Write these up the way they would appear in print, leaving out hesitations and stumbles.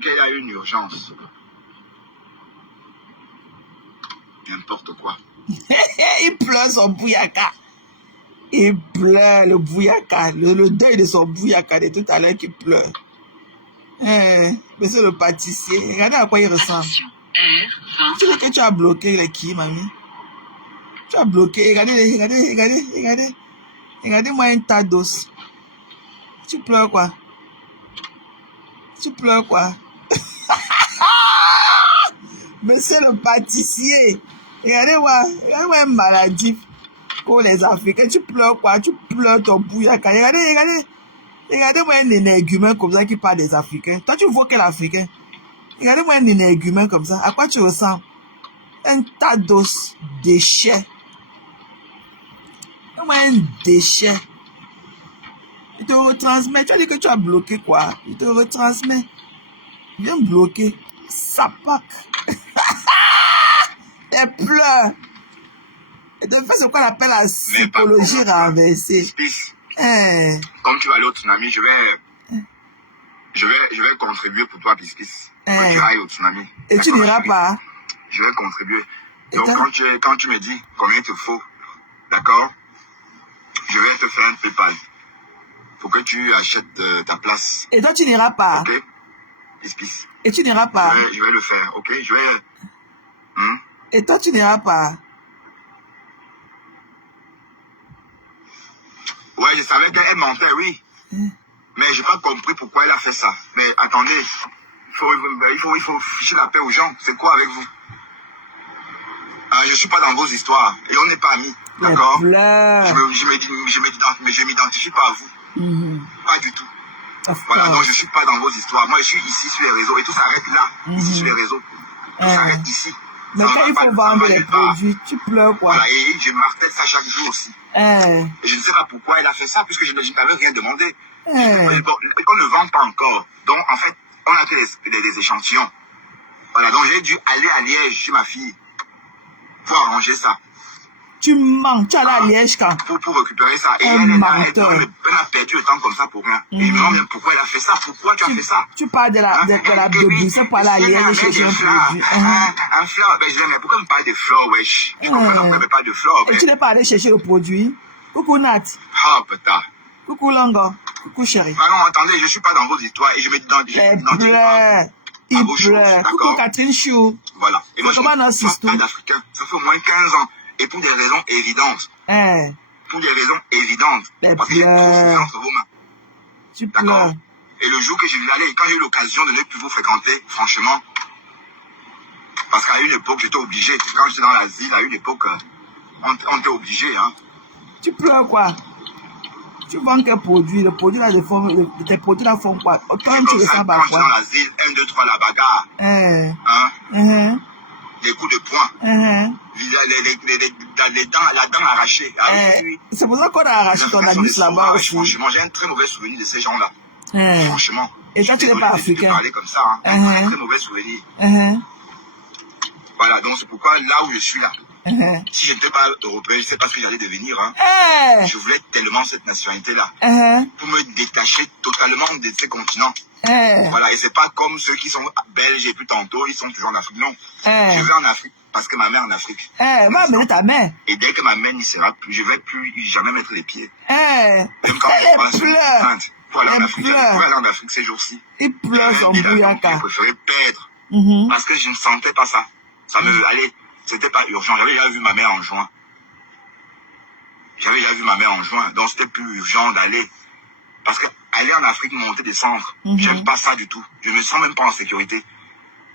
qu'elle a une urgence. N'importe quoi. Il pleure son bouyaka. Il pleure le bouyaka. Le deuil de son bouyaka de tout à l'heure qui pleure. Mais c'est le pâtissier. Regardez à quoi il ressemble. Tu sais que tu as bloqué les qui, mamie? Tu as bloqué. Regardez. Regardez-moi un tas d'os. Tu pleures quoi? Mais c'est le pâtissier. Regardez-moi un maladif pour les Africains. Tu pleures quoi? Tu pleures ton bouyaka. Regardez-moi un énergumène comme ça qui parle des Africains. Toi, tu vois quel Africain? Regardez-moi un énergumène comme ça. À quoi tu ressembles? Un tas d'os, déchets. Regardez-moi un déchet. Il te retransmet. Tu as dit que tu as bloqué quoi? Il te retransmet. Viens bloquer. Sapac. Elle pleure. Elle te fait ce qu'on appelle la psychologie renversée. Comme tu vas aller au tsunami, je vais contribuer pour toi, Pispis. Que tu ailles au tsunami. Et tu n'iras pas? Je vais contribuer. Donc, quand tu me dis combien il te faut, d'accord, je vais te faire un PayPal pour que tu achètes ta place. Et toi, tu n'iras pas? Ok, Pispis. Et tu n'iras pas? Je vais le faire, ok, je vais... Et toi, tu n'iras pas? Ouais, je savais qu'elle mentait, oui. Mais je n'ai pas compris pourquoi elle a fait ça. Mais attendez, il faut ficher la paix aux gens. C'est quoi avec vous? Je ne suis pas dans vos histoires. Et on n'est pas amis. D'accord? Je m'identifie pas à vous. Pas du tout. Voilà, donc je ne suis pas dans vos histoires. Moi, je suis ici sur les réseaux. Et tout s'arrête là, ici sur les réseaux. Tout s'arrête ici. Mais quand il faut vendre les produits, tu pleures quoi? Voilà, et je martèle ça chaque jour aussi. Et je ne sais pas pourquoi elle a fait ça, puisque je ne t'avais rien demandé. On ne vend pas encore. Donc, en fait, on a fait des échantillons. Voilà, donc j'ai dû aller à Liège chez ma fille pour arranger ça. Tu mens, tu allais à Liège quand? Pour récupérer ça. Et elle a perdu le temps comme ça pour rien. Et je me demande bien pourquoi elle a fait ça. Pourquoi tu as fait ça? Tu parles de Bruxelles pour aller à Liège chercher un produit. Un fleur. Ben, je dis, mais pourquoi me parler de fleurs, wesh? Tu comprends pourquoi me parle de fleurs? Et tu n'es pas allé chercher le produit? Coucou Nat. Ah, putain. Coucou Longo. Coucou chérie. Ah non, attendez, je ne suis pas dans vos histoires et je me dis il pleure. Coucou Catherine Chou. Voilà. Et moi, je suis pas d'Africain. Ça fait au moins 15 ans. Et pour des raisons évidentes. Pour des raisons évidentes. Parce que j'ai trop entre vos mains. Tu pleures. Et le jour que je vais aller, quand j'ai eu l'occasion de ne plus vous fréquenter, franchement, parce qu'à une époque, j'étais obligé. Quand j'étais dans l'asile, à une époque, on était obligé. Hein. Tu pleures quoi? Tu vends quel produit? Le produit là, tes produits là font quoi? Autant tu le sens pas quoi? Quand j'étais dans l'asile, 1, 2, 3, la bagarre. Les coups de poing. La dent arrachée. C'est pour ça qu'on a arraché ton anus là-bas aussi. Franchement, j'ai un très mauvais souvenir de ces gens-là. Franchement. Et toi, tu n'es pas africain. Parler comme ça, hein. Un très mauvais souvenir. Voilà, donc c'est pourquoi là où je suis là. Si je n'étais pas européen, je ne sais pas ce que j'allais devenir. Hein. Je voulais tellement cette nationalité-là. Pour me détacher totalement de ces continents. Voilà, et c'est pas comme ceux qui sont belges et puis tantôt, ils sont toujours en Afrique. Non. Je vais en Afrique parce que ma mère est en Afrique. Va amener ta mère. Et dès que ma mère n'y sera plus, je ne vais plus jamais mettre les pieds. Même quand je pleure. Pour aller en Afrique ces jours-ci. Il pleure son bouyaka. Je préférais perdre. Parce que je ne sentais pas ça. Ça me allait. C'était pas urgent. J'avais déjà vu ma mère en juin. Donc c'était plus urgent d'aller. Parce que aller en Afrique, monter, descendre, j'aime pas ça du tout. Je me sens même pas en sécurité.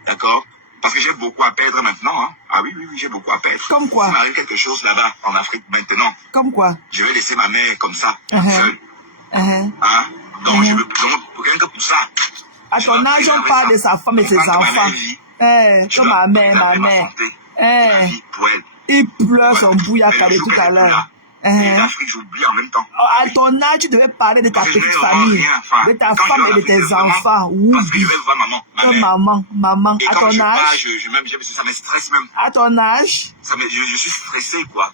D'accord? Parce que j'ai beaucoup à perdre maintenant. Hein. Ah oui, j'ai beaucoup à perdre. Comme quoi? S'il m'arrive quelque chose là-bas, en Afrique, maintenant. Comme quoi? Je vais laisser ma mère comme ça, seule. Donc, je me demande rien que pour ça. À ton âge, on parle de sa femme et ses enfants. Comme ma mère. Pour elle. Il pleure son bouyaka de tout à l'heure. L'Afrique, j'oublie en même temps. À ton âge, tu devais parler de ta petite famille, de ta femme et de tes enfants. Parce que je vais voir maman. Maman. À ton âge. Ça me stresse même. À ton âge. Je suis stressé, quoi.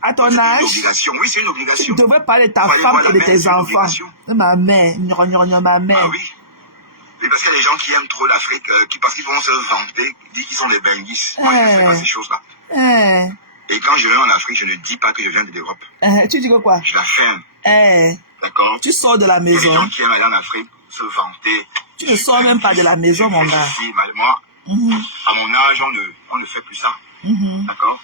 À ton âge. C'est une obligation. Oui, c'est une obligation. Tu devrais parler de ta femme et de tes enfants. Ma mère. Ma mère. Ah oui. Oui, parce qu'il y a des gens qui aiment trop l'Afrique, parce qu'ils vont se vanter, disent qu'ils sont des benguis. Moi, je ne fais pas ces choses-là. Et quand je viens en Afrique, je ne dis pas que je viens de l'Europe. Tu dis que quoi? Je l'affirme. D'accord? Tu sors de la maison. Il y a des gens qui aiment aller en Afrique, se vanter. Tu ne sors même pas de la maison, mon gars. Moi, à mon âge, on ne fait plus ça. D'accord?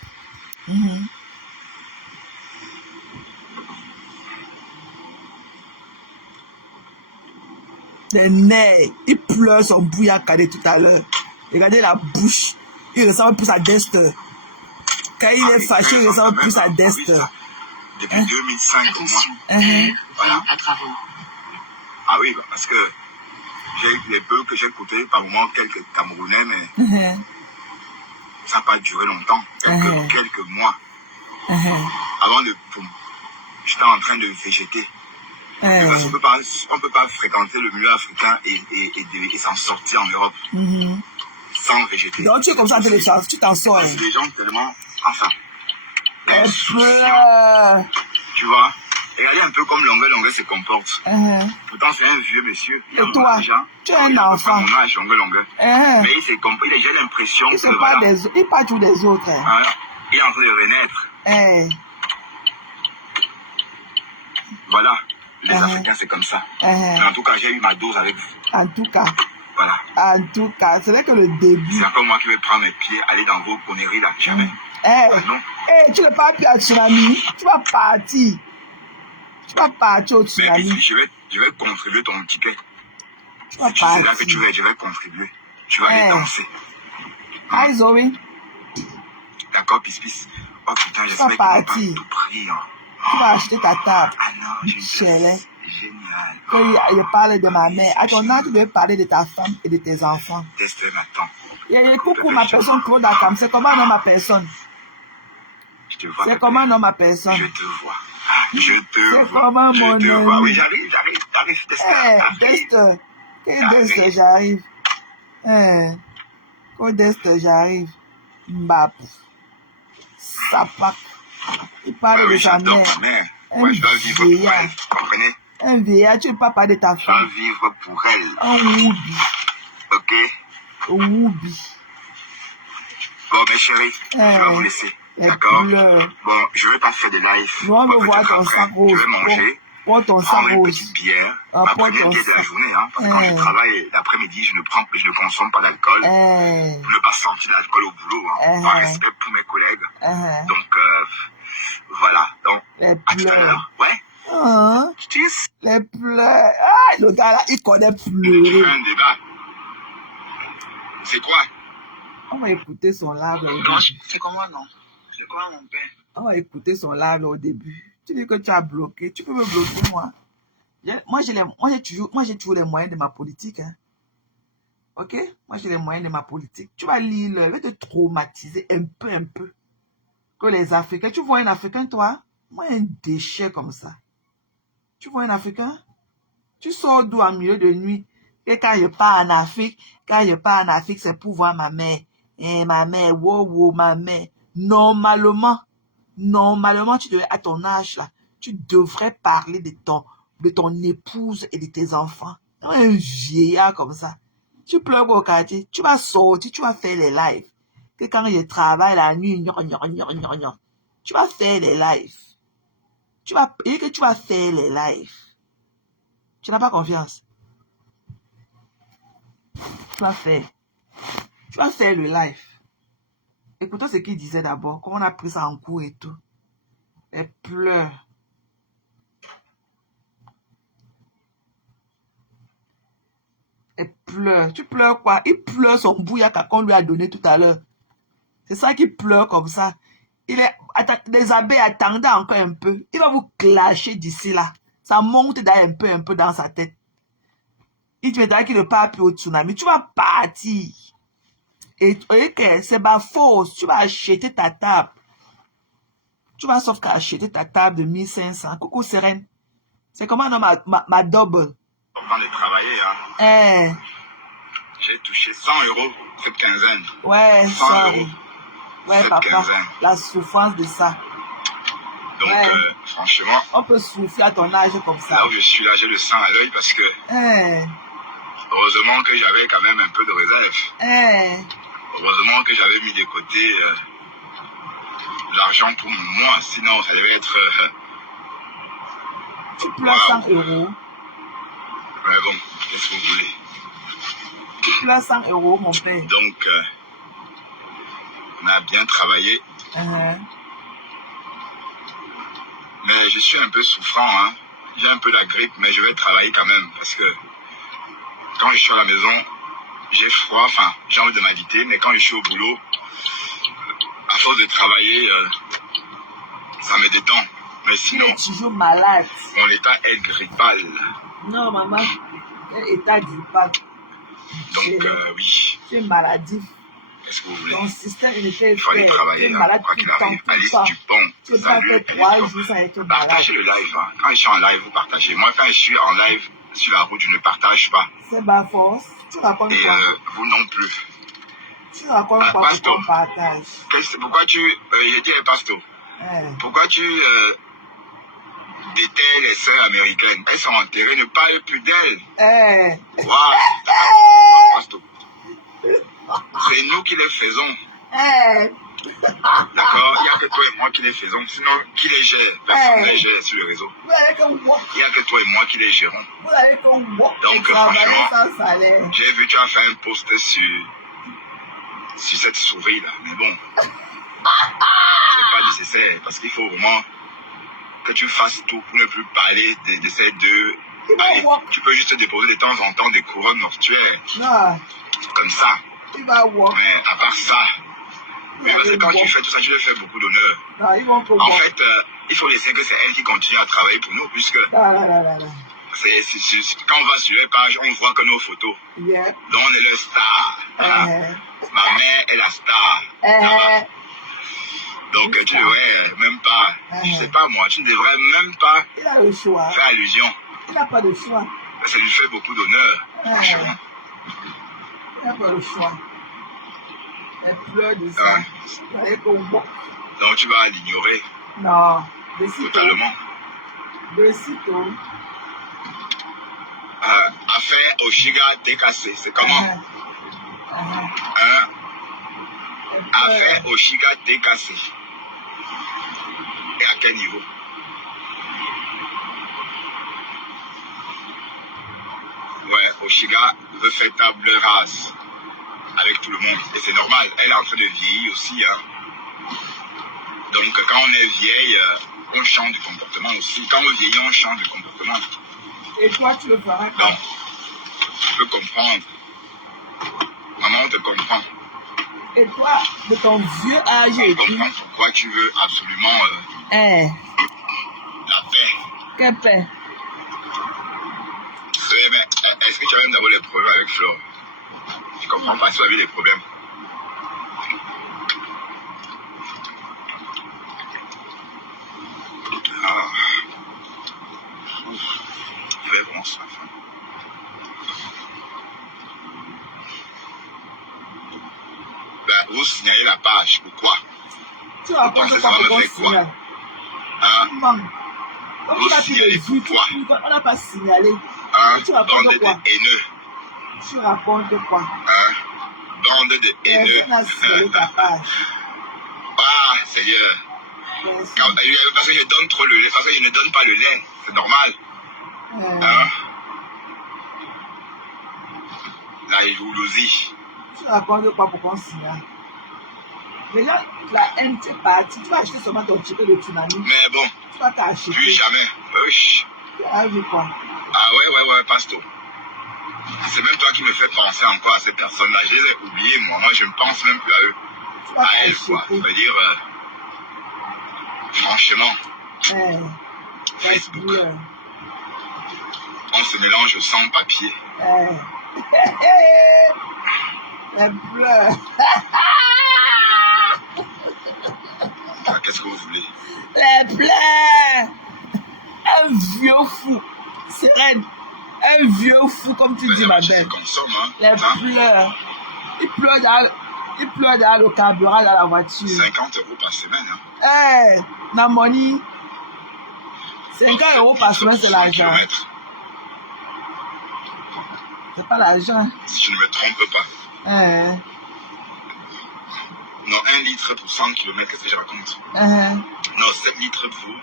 Les nez, il pleure son bouillacadé tout à l'heure. Regardez la bouche. Il ressemble plus à Dexter. Quand il est fâché, il ressemble plus à Dexter. Depuis 2005, attention, voilà. à travaux. Ah oui, parce que j'ai les peu que j'ai écoutés, par moments quelques Camerounais, mais ça n'a pas duré longtemps, quelques mois. Avant de... J'étais en train de végéter. Parce qu'on ne peut pas fréquenter le milieu africain et s'en sortir en Europe sans végéter. Donc tu es comme ça, tu t'en sors. C'est des gens tellement... Enfin... Tu vois, regardez un peu comme Longue se comporte. Pourtant, c'est un vieux monsieur. Et toi, tu es un enfant. Mon âge, Longue. Mais j'ai l'impression que... Il parle tout des autres. Il est en train de renaître. Voilà. Les Africains, c'est comme ça. Mais en tout cas, j'ai eu ma dose avec vous. En tout cas. Voilà. En tout cas, c'est vrai que le début... C'est encore moi qui vais prendre mes pieds, aller dans vos conneries là. Jamais. Non. Tu ne vas pas à Tsunami. Tu vas partir. Tu vas partir au Tsunami. Mais je vais contribuer ton ticket. Tu vas partir. C'est là que tu vas, je vais contribuer. Tu vas aller danser. Hi Zoé. D'accord, Pis. Oh putain, j'espère qu'ils vont pas tout pris. Tu vas acheter ta table. Ah non, génial. Quand je parle de ma mère, à ton âge, tu veux parler de ta femme et de tes enfants. Teste m'attend. Coucou ma personne, Claude Akam, c'est comment non ma personne? C'est comment non ma personne? Je te vois. C'est comment mon nom? Oui, j'arrive, Dexter. Dexter, j'arrive. Quand Dexter, j'arrive. Mbap. Sapak. Il parle de sa mère. Moi, je dois vivre pour elle, vous comprenez? Un vieillard, tu ne veux pas parler de ta femme. Je dois vivre pour elle. Un woubi. Ok? Woubi. Bon, mes chéris, je vais vous laisser. D'accord? Bon, je ne vais pas faire de live. Je veux voir ton sac rose. Je vais manger. Prends ton sac prendre une rose. petite bière. Ma première bière de la journée, hein. Parce que quand je travaille l'après-midi, je ne consomme pas d'alcool. Pour ne pas sentir l'alcool au boulot, hein. Par respect pour mes collègues. Donc, voilà. Donc, à tout à l'heure. Ouais? Les pleurs. Ah, le gars là, il connaît pleurer. Tu fais un débat. C'est quoi? On va écouter son live au début. C'est comment non? C'est quoi mon père? On va écouter son live au début. Tu dis que tu as bloqué. Tu peux me bloquer moi. Moi j'ai toujours les moyens de ma politique. Hein. Ok? Moi j'ai les moyens de ma politique. Tu vas lire, je vais te traumatiser un peu. Que les Africains. Tu vois un Africain toi? Moi un déchet comme ça. Tu vois un Africain? Tu sors d'où en milieu de nuit? Et quand je pars en Afrique, c'est pour voir ma mère. Et ma mère, wow, ma mère. Normalement, tu devrais, à ton âge là, tu devrais parler de ton épouse et de tes enfants. Un vieillard comme ça. Tu pleures au quartier, tu vas sortir, tu vas faire les lives. Que quand je travaille la nuit, tu vas faire les lives. Tu vas faire les lives. Tu n'as pas confiance. Tu vas faire le live. Écoutons ce qu'il disait d'abord, comment on a pris ça en cours et tout. Elle pleure. Elle pleure. Tu pleures quoi? Il pleure son bouillaka qu'on lui a donné tout à l'heure. C'est ça qu'il pleure comme ça. Les abeilles attendaient encore un peu. Il va vous clasher d'ici là. Ça monte un peu dans sa tête. Il te dit qu'il ne part plus au Tsunami. Tu vas partir. Et c'est ma force. Tu vas acheter ta table. Tu vas sauf qu'à acheter ta table de 1500. Coucou Sérène. C'est comment non, ma double. En train de travailler, hein. J'ai touché 100 € cette quinzaine. Ouais, 100 €. Ouais, papa. Quinzaine. La souffrance de ça. Donc, franchement. On peut souffrir à ton âge comme ça. Là où je suis là, j'ai le sang à l'œil parce que. Heureusement que j'avais quand même un peu de réserve. Heureusement que j'avais mis de côté l'argent pour moi, sinon ça devait être... Tu pleures 100 euros. Mais bon, qu'est-ce que vous voulez? Tu pleures 100 euros, mon père. Donc, on a bien travaillé. Mais je suis un peu souffrant, hein. J'ai un peu la grippe, mais je vais travailler quand même, parce que quand je suis à la maison, j'ai froid, enfin, j'ai envie de m'habiter, mais quand je suis au boulot, à force de travailler, ça me détend. Mais sinon, tu es toujours malade. Mon état est grippal. Non, maman, état grippal. Donc, oui. Tu es maladif. Qu'est-ce que vous voulez? Ton système était fait. Il faut aller travailler, tu es malade quoi qu'il arrive. Allez, du bon. Tu peux pas faire 3 jours sans être malade. Partagez le live. Hein. Quand je suis en live, vous partagez. Moi, quand je suis en live sur la route, je ne partage pas. C'est ma force. Tu racontes et quoi? Vous non plus. Tu racontes quoi Pasto, qu'on partage? Pourquoi tu... j'ai dit, Pasto, pourquoi tu détais les sœurs américaines? Elles sont enterrées, ne parle plus d'elles. Waouh. Pasto. C'est nous qui les faisons. D'accord? Il n'y a que toi et moi qui les faisons. Sinon, qui les gère? Personne ne les gère sur le réseau. Il n'y a que toi et moi qui les gérons. Donc, franchement, j'ai vu que tu as fait un post sur cette souris-là. Mais bon, c'est pas nécessaire parce qu'il faut vraiment que tu fasses tout pour ne plus parler de ces deux. Allez, tu peux juste déposer de temps en temps des couronnes mortuaires. Comme ça. Mais à part ça, parce que quand tu fais tout ça, tu leur fais beaucoup d'honneur. En fait, il faut laisser que c'est elle qui continue à travailler pour nous, puisque quand on va sur les pages, on voit que nos photos. Donc on est le star. Ma mère est la star. Donc tu ne devrais même pas, je sais pas moi, tu ne devrais même pas faire allusion. Il n'a pas de choix. Ça lui fait beaucoup d'honneur, franchement. Il n'a pas de choix. Elle pleure de ça. Donc tu vas l'ignorer. Non. Totalement. Affaire Oshiga décassé, c'est comment? Affaire Oshiga décassé. Et à quel niveau? Ouais, Oshiga veut faire table rase avec tout le monde. Et c'est normal, elle est en train de vieillir aussi. Hein. Donc quand on est vieille, on change de comportement aussi. Quand on vieillit, on change de comportement. Et toi, tu le feras? Donc, tu peux comprendre. Maman, on te comprend. Et toi, de ton vieux âge, on comprend pourquoi tu veux absolument la paix. Quelle paix? Mais est-ce que tu as même d'abord des problèmes avec Flore? Je comprends pas si tu as eu des problèmes. Je vais vraiment ça. Vous signalez la page, pourquoi? Tu vas penser ça va me faire quoi? Vous signalez pourquoi? On n'a pas signalé. Tu bande de haineux. Tu racontes quoi? Bande de haineux. Personne n'a signalé ta page. Ah, Seigneur. Parce que je donne trop le lait, parce que je ne donne pas le lait. C'est normal. La jalousie. Tu racontes quoi pour qu'on signale? Mais là, la haine, c'est parti. Tu vas acheter seulement ton ticket de tsunami. Mais bon. Tu vas t'acheter. Plus jamais. Wesh. Tu as vu quoi? Ah ouais, Pasto. C'est même toi qui me fais penser encore à ces personnes-là. Je les ai oubliées, moi. Moi, je ne pense même plus à eux. À elles, quoi. Ça veut dire, franchement, Facebook, on se mélange sans papier. Elle pleure. Qu'est-ce que vous voulez? Elle pleure. Un vieux fou. Sereine. Un vieux fou, comme tu dis, ma belle. Elle pleure. Il pleure dans le carburant dans la voiture. 50 € par semaine. Namoni. 50 € par semaine, c'est l'argent. C'est pas l'argent. Si je ne me trompe pas. Non, 1 litre pour 100 km, qu'est-ce que je raconte? Non, 7 litres pour...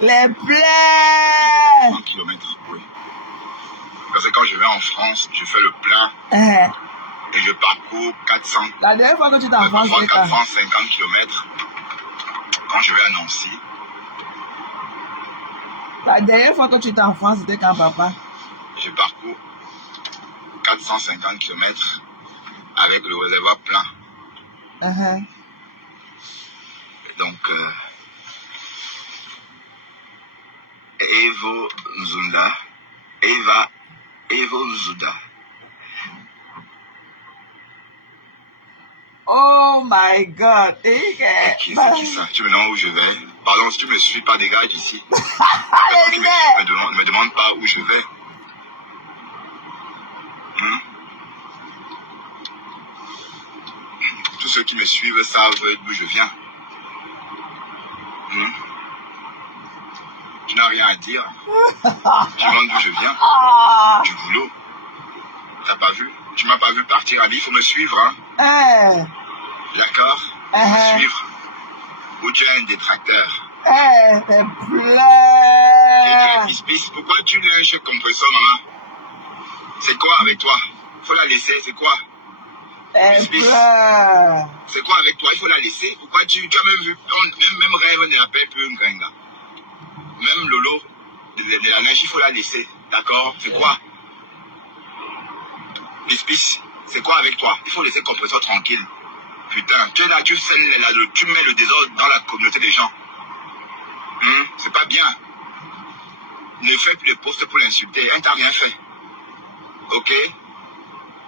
Les plaies! 100 km, oui. Parce que quand je vais en France, je fais le plein et je parcours 400. La dernière fois que tu étais en France, c'était quand? 450 km quand je vais à Nancy. La dernière fois que tu étais en France, c'était quand, papa? Je parcours 450 km avec le réservoir plein. Donc, Evo Nzuda. Oh my God. C'est qui ça? Tu me demandes où je vais? Pardon, si tu me suis pas, dégage d'ici. Allez, ne me demande pas où je vais. Tous ceux qui me suivent savent d'où je viens. Tu n'as rien à dire. Tu demandes d'où je viens. Du boulot. T'as pas vu? Tu m'as pas vu partir à vie, il faut me suivre, hein? D'accord? Me suivre. Ou tu es un détracteur. Pourquoi tu lèches le compresseur, maman? C'est quoi avec toi? Faut la laisser, c'est quoi? C'est quoi avec toi? Il faut la laisser. Pourquoi tu as même vu, même Rêve ne l'appelle plus une gringa. Même Lolo, de la neige, il faut la laisser. D'accord? C'est quoi? C'est quoi avec toi? Il faut laisser le compresseur tranquille. Putain, tu es là, tu mets le désordre dans la communauté des gens. C'est pas bien. Ne fais plus de poste pour l'insulter. Elle t'a rien fait. Ok?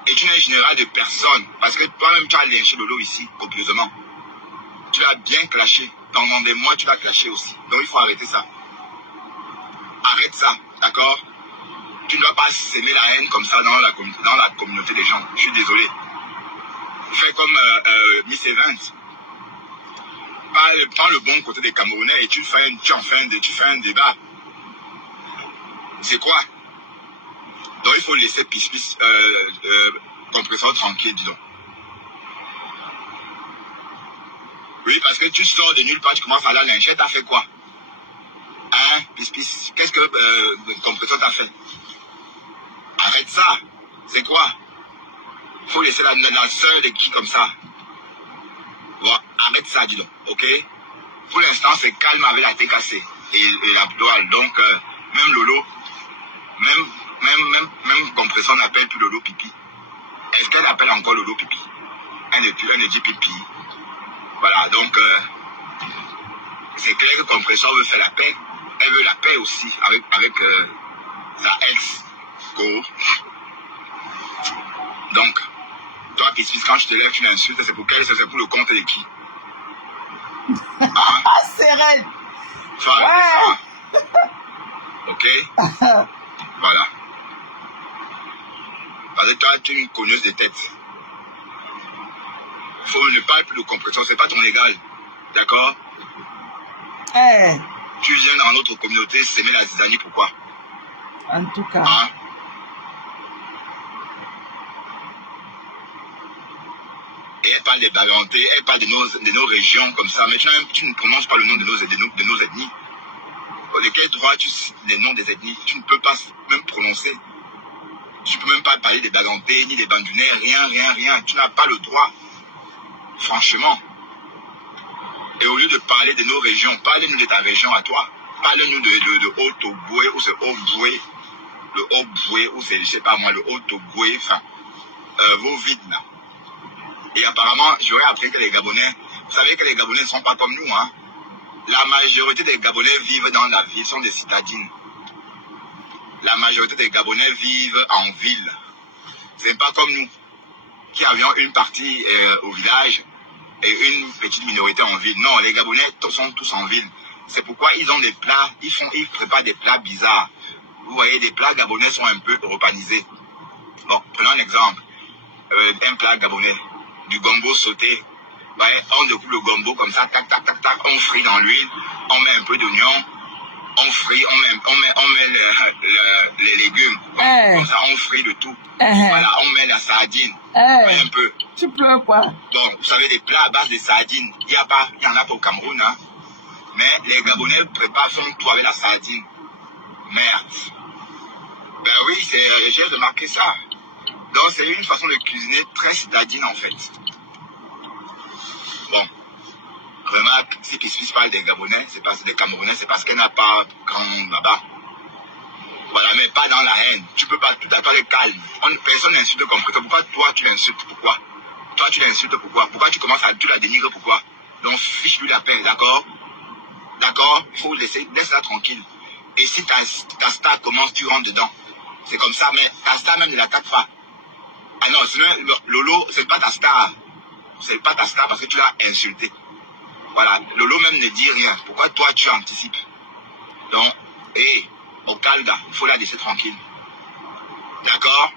Et tu n'es un général de personne. Parce que toi-même, tu as lynché Lolo ici, copieusement. Tu l'as bien clashé. Pendant des mois, tu l'as clashé aussi. Donc, il faut arrêter ça. Arrête ça, d'accord? Tu ne dois pas s'aimer la haine comme ça dans la communauté des gens. Je suis désolé. Fais comme Miss Evans. Prends le bon côté des Camerounais et tu fais un débat. C'est quoi? Donc il faut laisser compresseur tranquille, dis donc. Oui, parce que tu sors de nulle part, tu commences à la lyncher, t'as fait quoi? Hein, qu'est-ce que le compresseur t'a fait? Arrête ça. C'est quoi? Il faut laisser la sœur de qui comme ça? Bon, arrête ça, dis donc, ok? Pour l'instant, c'est calme avec la TKC et la ploie. Donc, même Lolo, même compresseur n'appelle plus Lolo pipi. Est-ce qu'elle appelle encore Lolo pipi? Elle ne dit pipi. Voilà, donc, c'est clair que compresseur veut faire la paix. Elle veut la paix aussi avec sa ex-go. Donc, toi, quand je te lève, tu l'insultes, c'est pour quelle? C'est pour le compte de qui? Hein? C'est vrai. Faut arrêter ça. Ok? Voilà. Parce que toi, tu es une cogneuse de tête. Faut ne pas plus de compresseur, c'est pas ton égal. D'accord? Tu viens dans notre communauté s'aimer la zizanie, pourquoi? En tout cas. Hein? Et elle parle des Bagantés, elle parle de nos régions comme ça, mais tu ne prononces pas le nom de nos ethnies. De quel droit tu cites les noms des ethnies? Tu ne peux pas même prononcer. Tu ne peux même pas parler des Bagantés, ni des Bandunais, rien. Tu n'as pas le droit. Franchement. Et au lieu de parler de nos régions, parlez-nous de ta région à toi. Parlez-nous de Haut-Togoué, ou c'est Haut-Boué, le Haut-Boué, ou c'est, je sais pas moi, le Haut-Togoué, enfin, vos vides là. Et apparemment, j'aurais appris que les Gabonais, vous savez que les Gabonais ne sont pas comme nous, hein. La majorité des Gabonais vivent dans la ville, sont des citadines. La majorité des Gabonais vivent en ville. C'est pas comme nous, qui avions une partie au village et une petite minorité en ville. Non, les Gabonais sont tous en ville. C'est pourquoi ils ont des plats, ils préparent des plats bizarres. Vous voyez, des plats gabonais sont un peu europanisés. Bon, prenons un exemple. Un plat gabonais, du gombo sauté Ouais, on découpe le gombo comme ça, tac, tac, tac, tac, on frit dans l'huile, on met un peu d'oignon, on frit, on met les légumes. Comme ça, on frit le tout. Voilà, on met la sardine. On met un peu. Tu pleures quoi? Bon, vous savez, des plats à base de sardines, il y en a pas au Cameroun, hein. Mais les Gabonais préparent son tout avec la sardine. Merde. Ben oui, j'ai remarqué ça. Donc, c'est une façon de cuisiner très citadine, en fait. Bon. Remarque, si Pispis parle des Gabonais, c'est parce que des Camerounais, c'est parce qu'elle n'a pas grand là-bas. Voilà, mais pas dans la haine. Tu peux pas, tout à fait calme. Personne n'insulte comme ça. Pourquoi toi tu l'insultes? Pourquoi? Toi tu l'insultes pourquoi? Pourquoi tu commences à tu la dénigrer? Pourquoi? Donc fiche-lui la paix, d'accord? D'accord? Il faut laisse-la tranquille. Et si ta star commence, tu rentres dedans. C'est comme ça, mais ta star même ne l'attaque pas. Ah non, Lolo, c'est pas ta star. C'est pas ta star parce que tu l'as insulté. Voilà, Lolo même ne dit rien. Pourquoi toi tu anticipes? Donc, au calme, il faut la laisser tranquille. D'accord?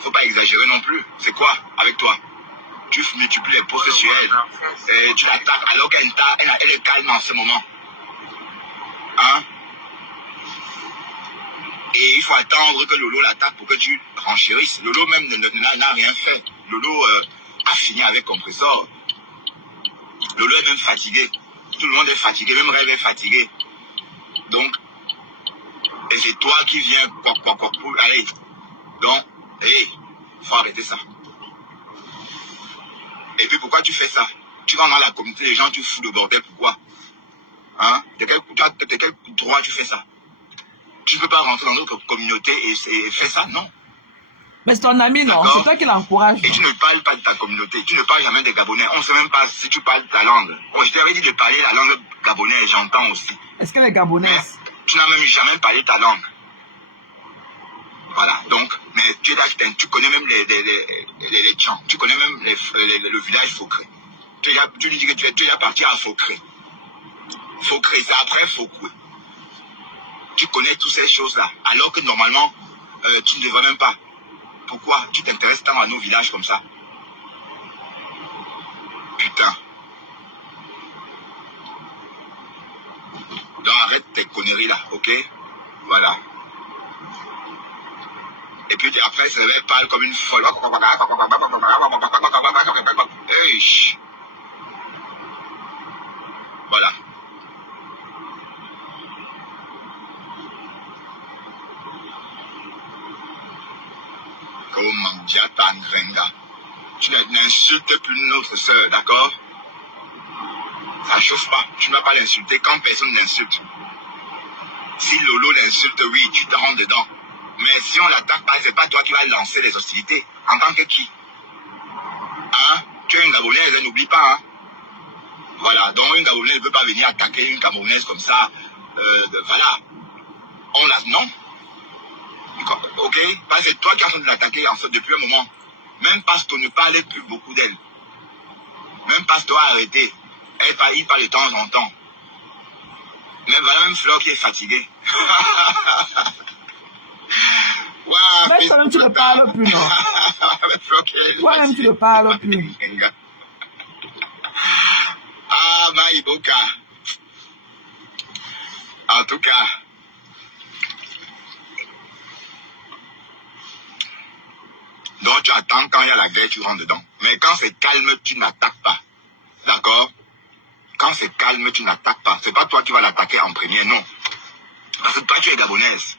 Faut pas exagérer non plus. C'est quoi avec toi? Tu multiplies les posts sur elle. Tu l'attaques alors qu'elle est calme en ce moment. Hein? Et il faut attendre que Lolo l'attaque pour que tu renchérisses. Lolo même n'a rien fait. Lolo a fini avec Compressor. Lolo est même fatigué. Tout le monde est fatigué. Même Rêve est fatigué. Donc, et c'est toi qui viens pour allez. Donc, faut arrêter ça. Et puis pourquoi tu fais ça? Tu vas dans la communauté des gens, tu fous le bordel, pourquoi? Hein? De quel droit tu fais ça? Tu ne peux pas rentrer dans notre communauté et faire ça, non? Mais c'est ton ami, non? C'est toi qui l'encourage. Et tu ne parles pas de ta communauté, tu ne parles jamais des Gabonais. On ne sait même pas si tu parles ta langue. Je t'avais dit de parler la langue gabonaise, j'entends aussi. Est-ce qu'elle est gabonaise? Tu n'as même jamais parlé ta langue. Voilà, donc, mais tu es là, tu connais même les chants, tu connais même le village Faucré. Tu lui dis que tu es parti à Faucré. Faucré, c'est après Faucré. Tu connais toutes ces choses-là, alors que normalement, tu ne devrais même pas. Pourquoi tu t'intéresses tant à nos villages comme ça? Putain. Donc arrête tes conneries là, ok? Voilà. Et puis après, ça se parle comme une folle. Voilà. Tu n'insultes plus notre soeur, d'accord? Ça chauffe pas. Tu ne vas pas l'insulter quand personne n'insulte. Si Lolo l'insulte, oui, tu te rends dedans. Mais si on l'attaque pas, c'est pas toi qui vas lancer les hostilités. En tant que qui? Hein? Tu es une Gabonaise, n'oublie pas, hein? Voilà, donc une Gabonaise ne peut pas venir attaquer une Camerounaise comme ça. Voilà. On la... Non? Ok? Parce que c'est toi qui es en train de l'attaquer en fait, depuis un moment. Même Pasto ne parlait plus beaucoup d'elle. Même Pasto a arrêté. Il parle de temps en temps. Mais voilà même Fleur qui est fatiguée. Wow, mais toi-même tu ne parles plus, non? Toi-même tu ne parles plus. Ah, Maïboka. En tout cas, donc tu attends quand il y a la guerre, tu rentres dedans. Mais quand c'est calme, tu n'attaques pas. D'accord? Quand c'est calme, tu n'attaques pas. C'est pas toi qui vas l'attaquer en premier, non. Parce que toi, tu es gabonaise.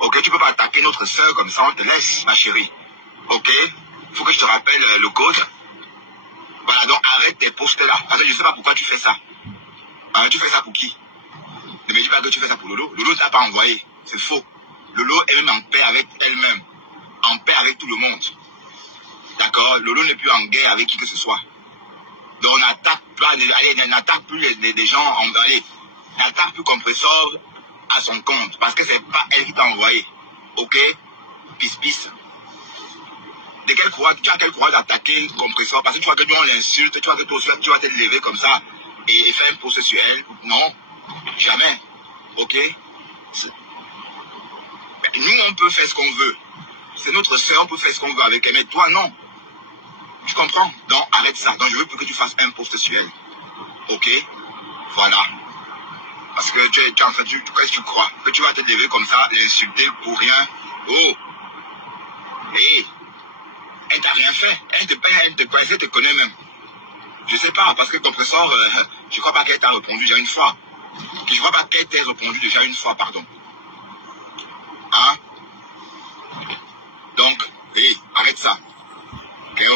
Ok, tu peux pas attaquer notre soeur comme ça, on te laisse, ma chérie. Ok? Faut que je te rappelle le code. Voilà, donc arrête tes posts là. Parce que je sais pas pourquoi tu fais ça. Hein, tu fais ça pour qui? Ne me dis pas que tu fais ça pour Lolo. Lolo ne t'a pas envoyé. C'est faux. Lolo est même en paix avec elle-même. En paix avec tout le monde. D'accord? Lolo n'est plus en guerre avec qui que ce soit. Donc on n'attaque pas, allez, n'attaque plus les gens, allez, n'attaque plus Compressor à son compte. Parce que c'est pas elle qui t'a envoyé. Ok? Pisse. De quel courage, tu as quel courage d'attaquer Compressor? Parce que tu vois que nous on l'insulte, tu vois que toi aussi tu vas te lever comme ça et faire un procès sur elle. Non, jamais. Ok? Nous on peut faire ce qu'on veut. C'est notre soeur, on peut faire ce qu'on veut avec elle, mais toi non. Tu comprends? Donc, arrête ça. Donc, je veux plus que tu fasses un post sur elle. Ok? Voilà. Parce que tu es en train de... Qu'est-ce que tu crois? Que tu vas te lever comme ça, l'insulter pour rien? Oh! Hé! Elle t'a rien fait. Elle te connaît même. Je sais pas, parce que ton professeur, je crois pas qu'elle t'a répondu déjà une fois. Je crois pas qu'elle t'ait répondu déjà une fois, pardon. Hein? Donc, hé, arrête ça. Tu es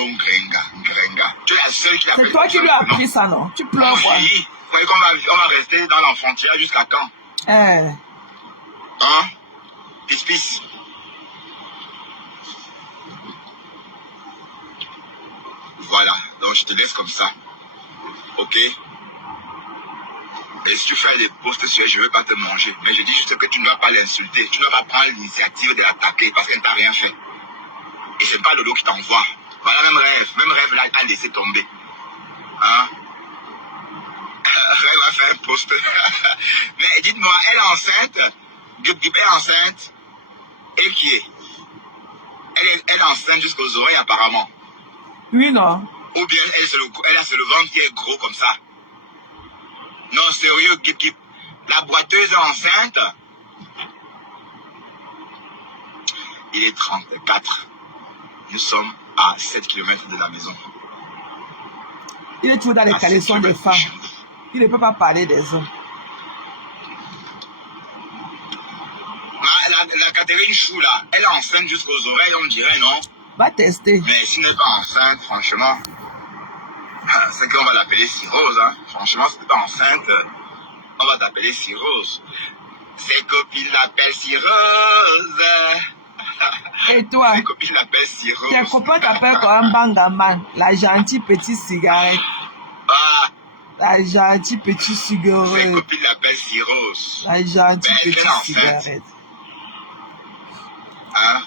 la seule qui l'a fait. C'est toi qui lui as appris ça, non? Tu pleures quoi? Oui. Vous voyez qu'on va rester dans l'enfantière jusqu'à quand? Hein? Peace. Voilà, donc je te laisse comme ça. Ok? Et si tu fais des posts sur elle, je ne veux pas te manger. Mais je dis juste que tu ne dois pas l'insulter. Tu ne dois pas prendre l'initiative de l'attaquer parce qu'elle ne t'a rien fait. Et c'est pas Lolo qui t'envoie. Voilà, même rêve là, elle a laissé tomber. Hein? Elle va faire un post. Mais dites-moi, elle est enceinte? Gup est enceinte? Et qui est? Elle est enceinte jusqu'aux oreilles apparemment. Oui, non. Ou bien elle a le ventre qui est gros comme ça. Non, sérieux, Gup. La boiteuse est enceinte. Il est 34. Nous sommes à 7 km de la maison. Il est toujours dans les caleçons des femmes. Il ne peut pas parler des hommes. La Catherine Chou, là, elle est enceinte jusqu'aux oreilles, on dirait, non? Va tester. Mais s'il n'est pas enceinte, franchement, c'est qu'on va l'appeler cirrhose. Hein. Franchement, si tu n'es pas enceinte, on va t'appeler cirrhose. Ses copines l'appellent cirrhose. Et toi? Ses copines l'appellent cirrhose. Tes copains t'appellent comme un bangaman, la gentille petite cigarette. Ah. La gentille petite cigarette. Ses copines l'appellent cirrhose. La gentille petite cigarette. Hein?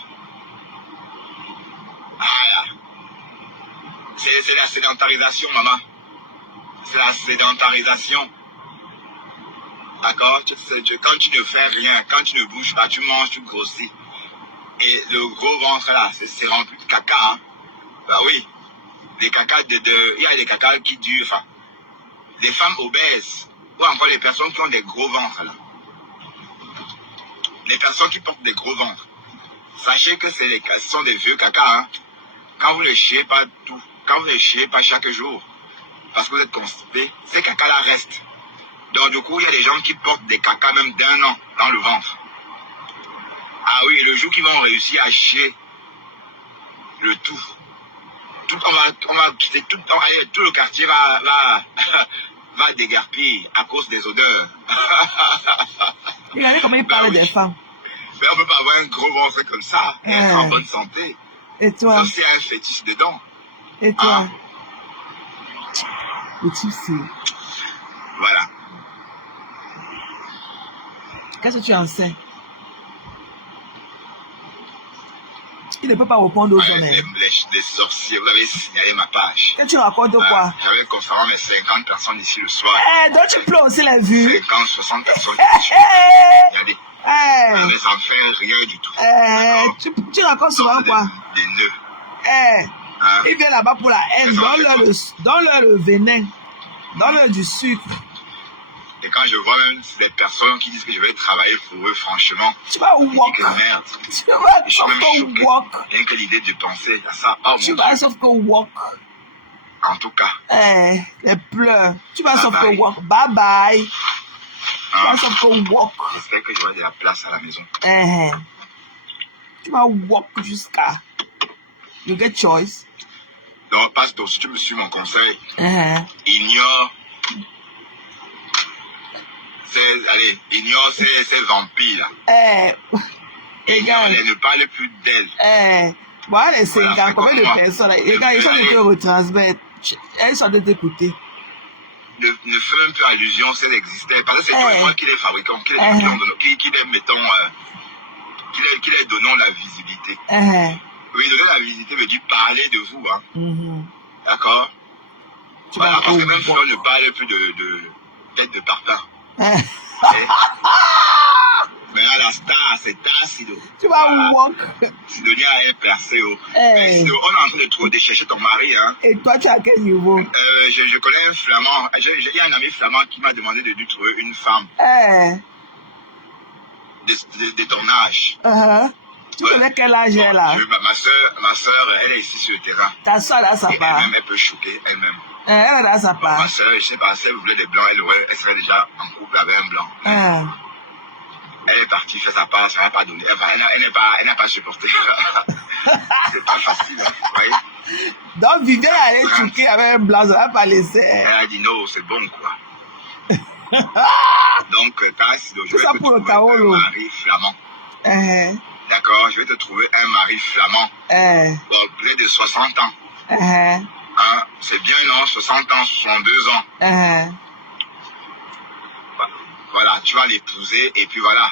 Ah, c'est la sédentarisation, maman. C'est la sédentarisation. D'accord? Quand tu ne fais rien, quand tu ne bouges pas, tu manges, tu grossis. Et le gros ventre là, c'est rempli de caca. Hein? Bah oui. Des caca il y a des caca qui durent. Enfin, les femmes obèses, ou encore les personnes qui ont des gros ventres là. Les personnes qui portent des gros ventres. Sachez que ce sont des vieux caca. Hein? Quand vous ne chiez pas tout, quand vous ne chiez pas chaque jour, parce que vous êtes constipé, ces caca-là restent. Donc du coup, il y a des gens qui portent des caca même d'1 an dans le ventre. Ah oui, et le jour qu'ils vont réussir à chier le tout, on va quitter tout le quartier va déguerpir à cause des odeurs. Regardez comment il parle des femmes. Mais on ne peut pas avoir un gros ventre comme ça et être en bonne santé. Et toi? Ça, c'est un fétiche dedans. Et toi? Le type, c'est... Voilà. Qu'est-ce que tu enseignes? Il ne peut pas répondre aux hommes. Les sorciers, vous avez signalé ma page. Et tu racontes quoi? J'avais conféré mes 50 personnes ici le soir. Donc tu pleures aussi les vues. 50, 60 personnes qui signalé. Mais ça ne fait rien du tout. Tu racontes souvent quoi? Des nœuds. Ils viennent là-bas pour la haine. Donne-leur le venin. Donne-leur du sucre. Et quand je vois même des personnes qui disent que je vais travailler pour eux, franchement, tu vas walk. Merde. Tu vas sauf que walk. Rien que l'idée de penser à ça. Oh, tu vas sauf que walk. En tout cas. Les pleurs. Tu vas sauf que walk. Bye bye. Tu vas sauf que walk. J'espère que j'aurai de la place à la maison. Tu vas walk jusqu'à... You get choice. Donc, pasteur, si tu me suis mon conseil, ignore ces vampires là. Ignore-les, ne parle plus d'elles. Voilà les 5 ans, combien de personnes là? Les gars, ils sont de te retransmettre. Elles sont de t'écouter. Ne fais même plus allusion si elles existaient. Parce que c'est toi qui les fabriquons, qui les mettons, qui les donnons la visibilité. Oui, donner la visibilité veut dire parler de vous. Hein. D'accord? Voilà, parce que même si on ne parle plus de tête de parpaing. Mais là, la star, c'est Sido. Tu vas walk. Sidonie est percée. Sido, on est en train de chercher ton mari. Hein. Et toi, tu es à quel niveau? Je connais un flamand. Il y a un ami flamand qui m'a demandé de lui trouver une femme. De ton âge. Tu connais quel âge elle a? Ma soeur, elle est ici sur le terrain. Ta soeur, là, ça part. Elle-même, elle peut choquer elle-même. Elle est là, ça part. Ma soeur, je sais pas, si elle voulait des blancs, elle serait déjà en couple avec un blanc. Elle est partie faire sa part, ça n'a pas donné. Elle n'a pas supporté. C'est pas facile, hein, vous voyez? Donc, Viviane allait choquer avec un blanc, ça va pas laisser. Elle a dit non, c'est bon, quoi. Donc, je vais te trouver un mari flamand. D'accord, je vais te trouver un mari flamand. Bon, plus de 60 ans. Hein? C'est bien, non? 60 ans, 62 ans. Voilà, tu vas l'épouser et puis voilà.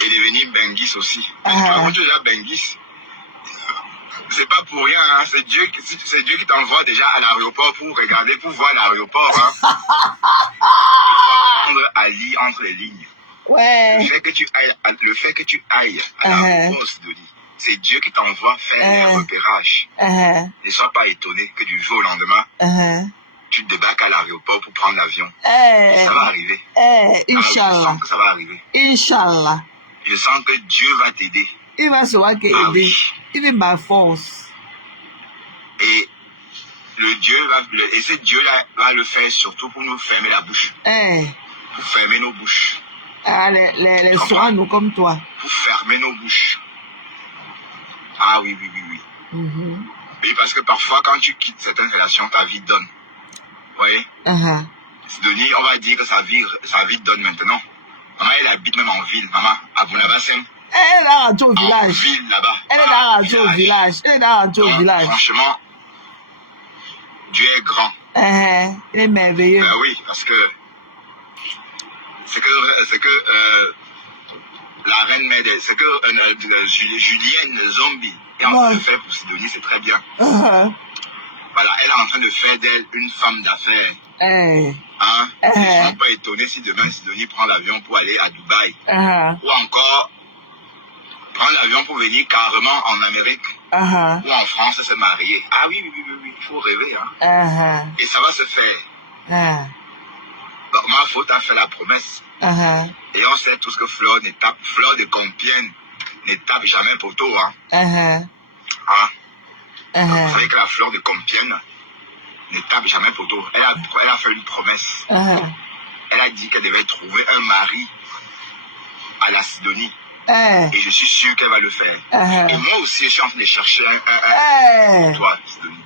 Et devenir Bengis aussi. Quand tu es déjà Bengis, c'est pas pour rien, hein. C'est Dieu qui t'envoie déjà à l'aéroport pour regarder, pour voir l'aéroport. Hein. Entre les lignes. Ouais. Le fait que tu ailles à l'aéroport, c'est Dieu qui t'envoie faire un repérage. Ne sois pas étonné que du jour au lendemain, tu débarques à l'aéroport pour prendre l'avion. Ça va arriver. Inch'Allah. Je sens que ça va arriver. Inch'Allah. Je sens que Dieu va t'aider. Il va se voir qu'aider. Oui. Il est ma force. Et ce Dieu-là va le faire surtout pour nous fermer la bouche. Pour fermer nos bouches. Les soins, nous comme toi. Pour fermer nos bouches. Ah oui. Et parce que parfois, quand tu quittes certaines relations, ta vie donne. Vous voyez? Sidonie, on va dire que sa vie donne maintenant. Maman, elle habite même en ville, maman, à Bounabasem. Elle est là, au village. En ville, là-bas. Elle est là, au village. Elle est là, au village. Franchement, Dieu est grand. Il est merveilleux. Oui, parce que c'est que la reine mère, c'est que Julienne Zombie est en train de faire pour Sidonie, c'est très bien. Voilà, elle est en train de faire d'elle une femme d'affaires. Je ne suis pas étonné si demain Sidonie prend l'avion pour aller à Dubaï. Ou encore prendre l'avion pour venir carrément en Amérique. Ou en France se marier. Ah oui, il faut rêver. Hein. Et ça va se faire. Donc, ma faute a fait la promesse. Et on sait tous que Fleur de Compiègne ne tape jamais poteau. Hein. Vous savez que la Fleur de Compiègne ne tape jamais poteau. Elle a fait une promesse. Elle a dit qu'elle devait trouver un mari à la Sidonie. Et je suis sûr qu'elle va le faire. Et moi aussi, je suis en train de chercher un pour toi, Sidonie.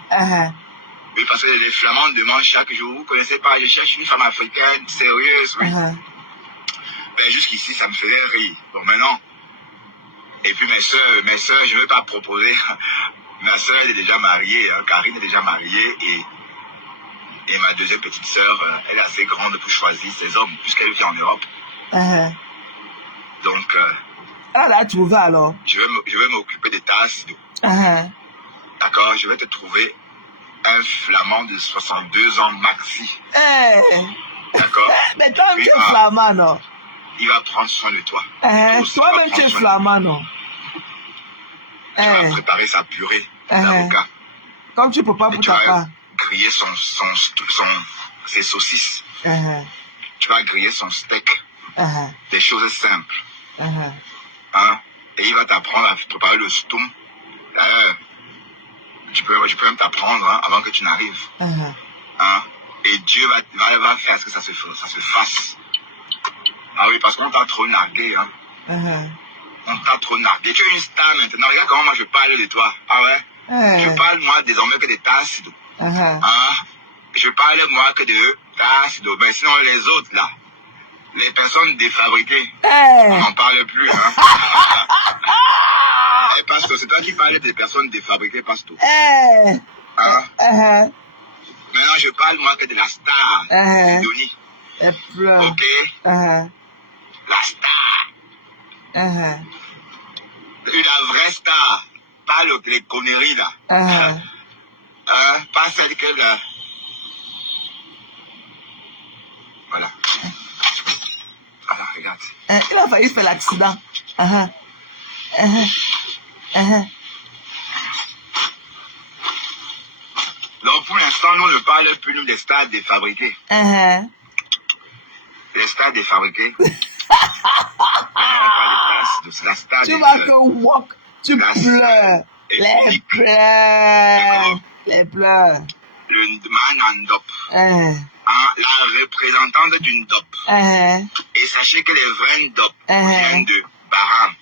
Oui, parce que les Flamands demandent chaque jour, vous ne connaissez pas, je cherche une femme africaine sérieuse. Oui. Ben, jusqu'ici, ça me faisait rire. Bon, maintenant. Et puis mes soeurs, je ne vais pas proposer. Ma soeur, elle est déjà mariée, hein. Karine est déjà mariée. Et ma deuxième petite soeur, elle est assez grande pour choisir ses hommes, puisqu'elle vit en Europe. Donc, elle a trouvé alors. Je vais m'occuper des tasses d'eau. D'accord, je vais te trouver un Flamand de 62 ans maxi. D'accord. Mais toi, tu es Flamand, non? Il va prendre soin de toi. Toi-même, tu es Flamand, non? Tu vas préparer sa purée d'avocat. Comme tu ne peux pas pour ta part. Griller ses saucisses. Tu vas griller son steak. Des choses simples. Hein? Et il va t'apprendre à préparer le stoum. Je peux même t'apprendre avant que tu n'arrives. Hein? Et Dieu va faire ce que ça se fasse. Ah oui, parce qu'on t'a trop nargué. Hein? On t'a trop nargué. Tu es une star maintenant. Regarde comment moi je parle de toi. Ah ouais? Je parle moi désormais que de tasses d'eau. Je parle moi que de tasses d'eau. Mais sinon les autres là, les personnes défabriquées, on n'en parle plus. Hein? Et Pasteur, c'est toi qui parlais des personnes défabriquées, Pasteur. Maintenant, je parle moi que de la star, Sidonie. Ok? La star. La vraie star. Pas les conneries là. Pas celle que là. Voilà. Alors, regarde. mat. Il a failli faire l'accident. Donc, pour l'instant, nous ne parlons plus, nous, des stades défabriqués. Les stades défabriqués. Maintenant, on parle des places de la stade. Tu vas que walk, tu pleures. Les pleurs. Les pleurs. Le man en DOP. La représentante d'une DOP. Et sachez que les vrais DOP viennent de Baham.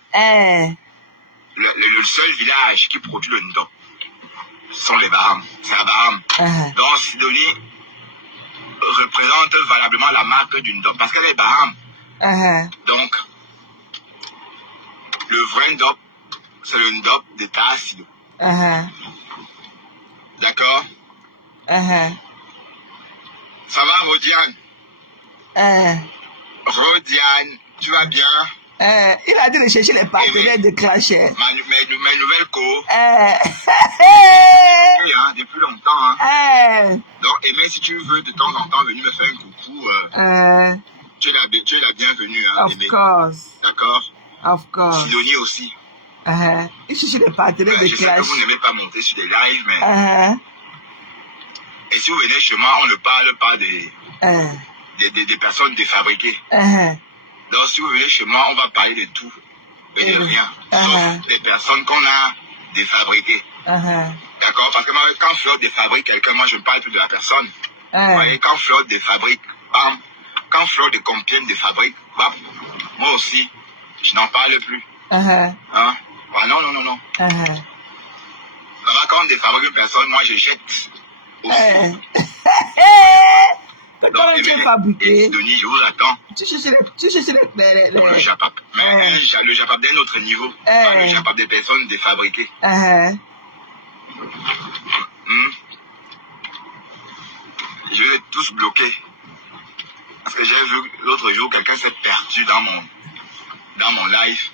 Le seul village qui produit le DOP sont les Baham. C'est à Baham. Donc, Sidonie représente valablement la marque d'une DOP. Parce qu'elle est Baham. Donc, le vrai DOP, c'est le DOP de Tassido. D'accord? Ça va, Rodiane? Rodiane, tu vas bien? Il a dit de chercher les partenaires de Crachet. Mes nouvelles co. Depuis longtemps. Donc, Aimé, si tu veux de temps en temps venir me faire un coucou, tu es la bienvenue. Of course. D'accord? Of course. Sidonie aussi. Il cherche les partenaires de Je sais que vous Crachet. n'aimez pas monter sur des lives, mais... Et si vous venez chez moi, on ne parle pas des personnes défabriquées. Donc, si vous venez chez moi, on va parler de tout et de rien. Sauf des personnes qu'on a défabriquées. D'accord? Parce que moi, quand Fleur défabrique quelqu'un, moi, je ne parle plus de la personne. Vous voyez, quand Fleur défabrique, quand Fleur de Compiègne défabrique, moi aussi, je n'en parle plus. Hein? Ah, non. Alors, quand on défabrique une personne, moi, je jette aussi. Quand tu es fabriqué, Denis, je vous attends. tu cherches les... Le Japap. Mais le Japap d'un autre niveau. Pas le Japap des personnes défabriquées. Je vais tous bloquer. Parce que j'ai vu l'autre jour, quelqu'un s'est perdu dans mon live,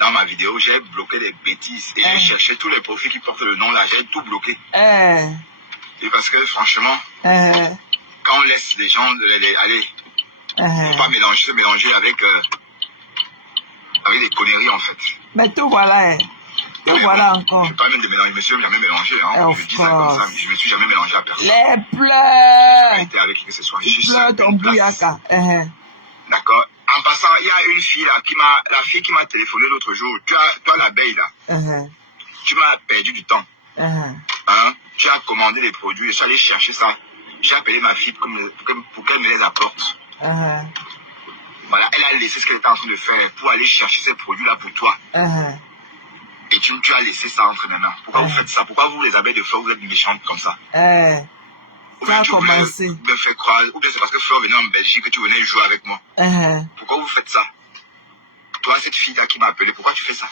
dans ma vidéo. J'ai bloqué des bêtises. Et j'ai cherché tous les profils qui portent le nom là. J'ai tout bloqué. Et parce que franchement, quand on laisse les gens aller, faut pas se mélanger avec des conneries en fait. Mais tout voilà, voilà encore. Je ne vais pas même de mélanger, je me suis jamais mélangé. Je dis ça comme ça, je me suis jamais mélangé à personne. Les pleurs. J'ai été avec qui que ce soit. Tu pleures ton bouyaka. D'accord. En passant, il y a une fille là, la fille qui m'a téléphoné l'autre jour. Toi l'abeille là, tu m'as perdu du temps. Tu as commandé des produits, je suis allé chercher ça. J'ai appelé ma fille pour qu'elle me les apporte. Voilà, elle a laissé ce qu'elle était en train de faire pour aller chercher ces produits-là pour toi. Et tu as laissé ça entre mes mains. Pourquoi vous faites ça? Pourquoi vous, les abeilles de Fleur, vous êtes méchantes comme ça? Ou bien ça a tu commencé. me faire croire, ou bien c'est parce que Fleur venait en Belgique que tu venais jouer avec moi. Pourquoi vous faites ça? Toi, cette fille-là qui m'a appelé, pourquoi tu fais ça?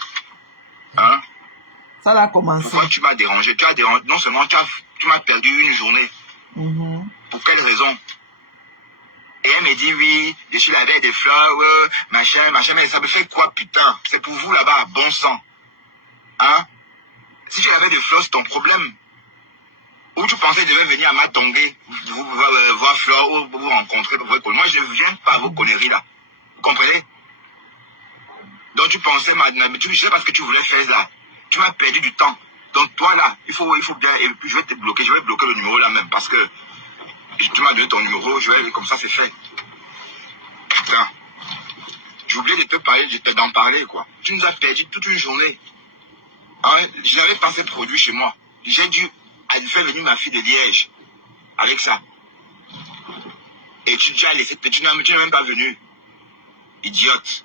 Ça a commencé. Pourquoi tu m'as dérangé? Non seulement tu m'as perdu une journée. Pour quelle raison? Et elle me dit, oui, je suis la veille des fleurs, machin, mais ça me fait quoi, putain? C'est pour vous là-bas, bon sang. Si tu avais des fleurs, c'est ton problème. Ou tu pensais que je devais venir à Matongé, voir Fleur, ou vous rencontrer pour votre... Moi, je ne viens pas à vos conneries là. Vous comprenez? Donc tu pensais, je sais pas ce que tu voulais faire là. Tu m'as perdu du temps. Donc toi là, il faut bien, et puis je vais te bloquer, je vais bloquer le numéro là même, parce que tu m'as donné ton numéro, comme ça c'est fait. Putain. J'ai oublié de te parler, d'en parler quoi. Tu nous as perdu toute une journée. Je n'avais pas ces produits chez moi. J'ai dû faire venir ma fille de Liège avec ça. Et tu as laissé, tu n'es même pas venu. Idiote.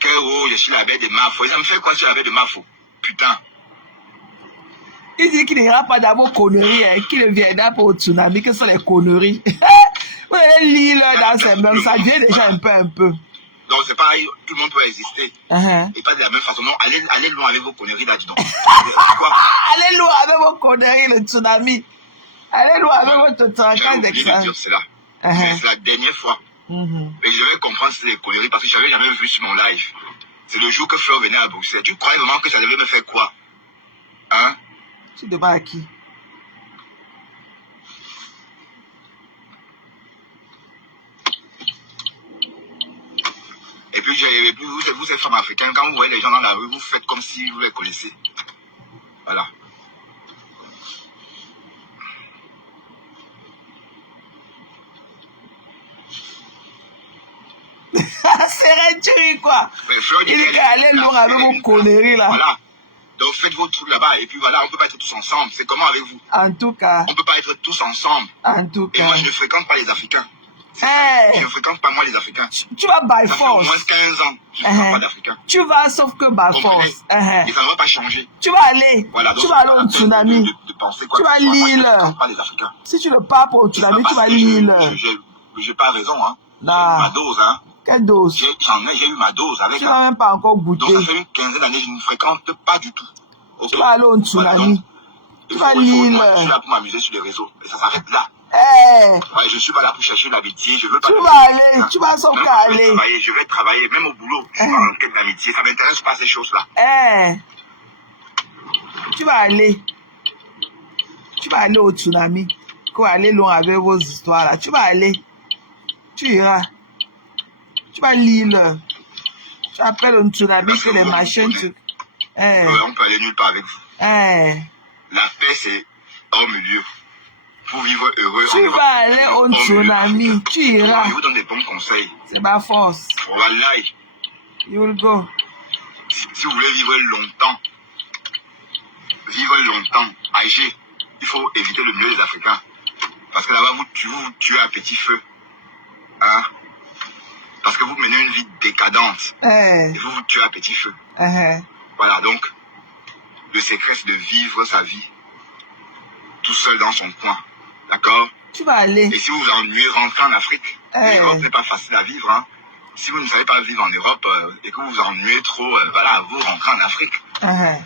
Je suis la bête de Mafo. Et ça me fait quoi sur la bête de Mafo? Putain. Il dit qu'il n'ira pas dans vos conneries, qu'il ne viendra pas au tsunami, que ce sont les conneries. Vous allez lire dans ces mêmes, ça vient déjà un peu. Donc c'est pareil, tout le monde peut exister. Et pas de la même façon. Non, allez loin avec vos conneries là, dis donc. Quoi? Allez loin avec vos conneries, le tsunami. Allez loin avec votre traquage d'examen. J'ai oublié de dire cela. C'est la dernière fois. Mais je devais comprendre si c'est des conneries parce que je n'avais jamais vu sur mon live. C'est le jour que Fleur venait à Bruxelles. Tu croyais vraiment que ça devait me faire quoi? Tu demandes à qui? Et puis vous êtes femmes africaines, quand vous voyez les gens dans la rue, vous faites comme si vous les connaissez. Voilà. C'est réduit quoi. Il est allé loin avec vos conneries là. Voilà. Donc faites vos trucs là-bas et puis voilà, on ne peut pas être tous ensemble. C'est comment avec vous? En tout cas. On ne peut pas être tous ensemble. En tout cas. Et moi je ne fréquente pas les Africains. Hey. Je ne fréquente pas moi les Africains. Tu vas by ça force. Ça fait au moins 15 ans. Je ne fréquente pas d'Africains. Tu vas sauf que by force. Et ça ne va pas changer. Tu vas aller. Voilà, tu vas aller au tsunami. De penser quoi tu vas lire. Pas les Africains. Si tu le pars au tsunami, tu vas lire. J'ai pas raison, hein. J'ai eu ma dose, hein. Quelle dose? J'ai eu ma dose avec. Tu n'as même pas encore goûté. Donc ça fait une quinzaine d'années, je ne fréquente pas du tout. Okay. Tu vas aller au tsunami. Tu vas lire. Je suis là pour m'amuser sur les réseaux. Et ça s'arrête là. Hey. Ouais, je suis pas là pour chercher l'amitié. Je veux pas. Tu vas aller. Tu vas sans aller. Je vais travailler, même au boulot. Je suis en quête d'amitié. Ça m'intéresse pas ces choses-là. Hey. Tu vas aller. Tu vas aller au tsunami. Tu vas aller loin avec vos histoires là. Tu vas aller. Tu iras. Tu vas lire. Tu appelles un tsunami que les machines. On peut aller nulle part avec vous. La paix, c'est hors milieu. Pour vivre heureux. Tu vas aller au tsunami. Tu iras. Je vous donne des bons conseils. C'est ma force. Voilà. You will go. Si vous voulez vivre longtemps, âgé, il faut éviter le milieu des Africains. Parce que là-bas, vous tuez à petit feu. Hein? Parce que vous menez une vie décadente. Et vous tuez à petit feu. Voilà, donc, le secret, c'est de vivre sa vie tout seul dans son coin. D'accord? Tu vas aller. Et si vous vous ennuyez, rentrez en Afrique. L'Europe n'est pas facile à vivre. Hein? Si vous ne savez pas vivre en Europe et que vous vous ennuyez trop, voilà, vous rentrez en Afrique. Hein?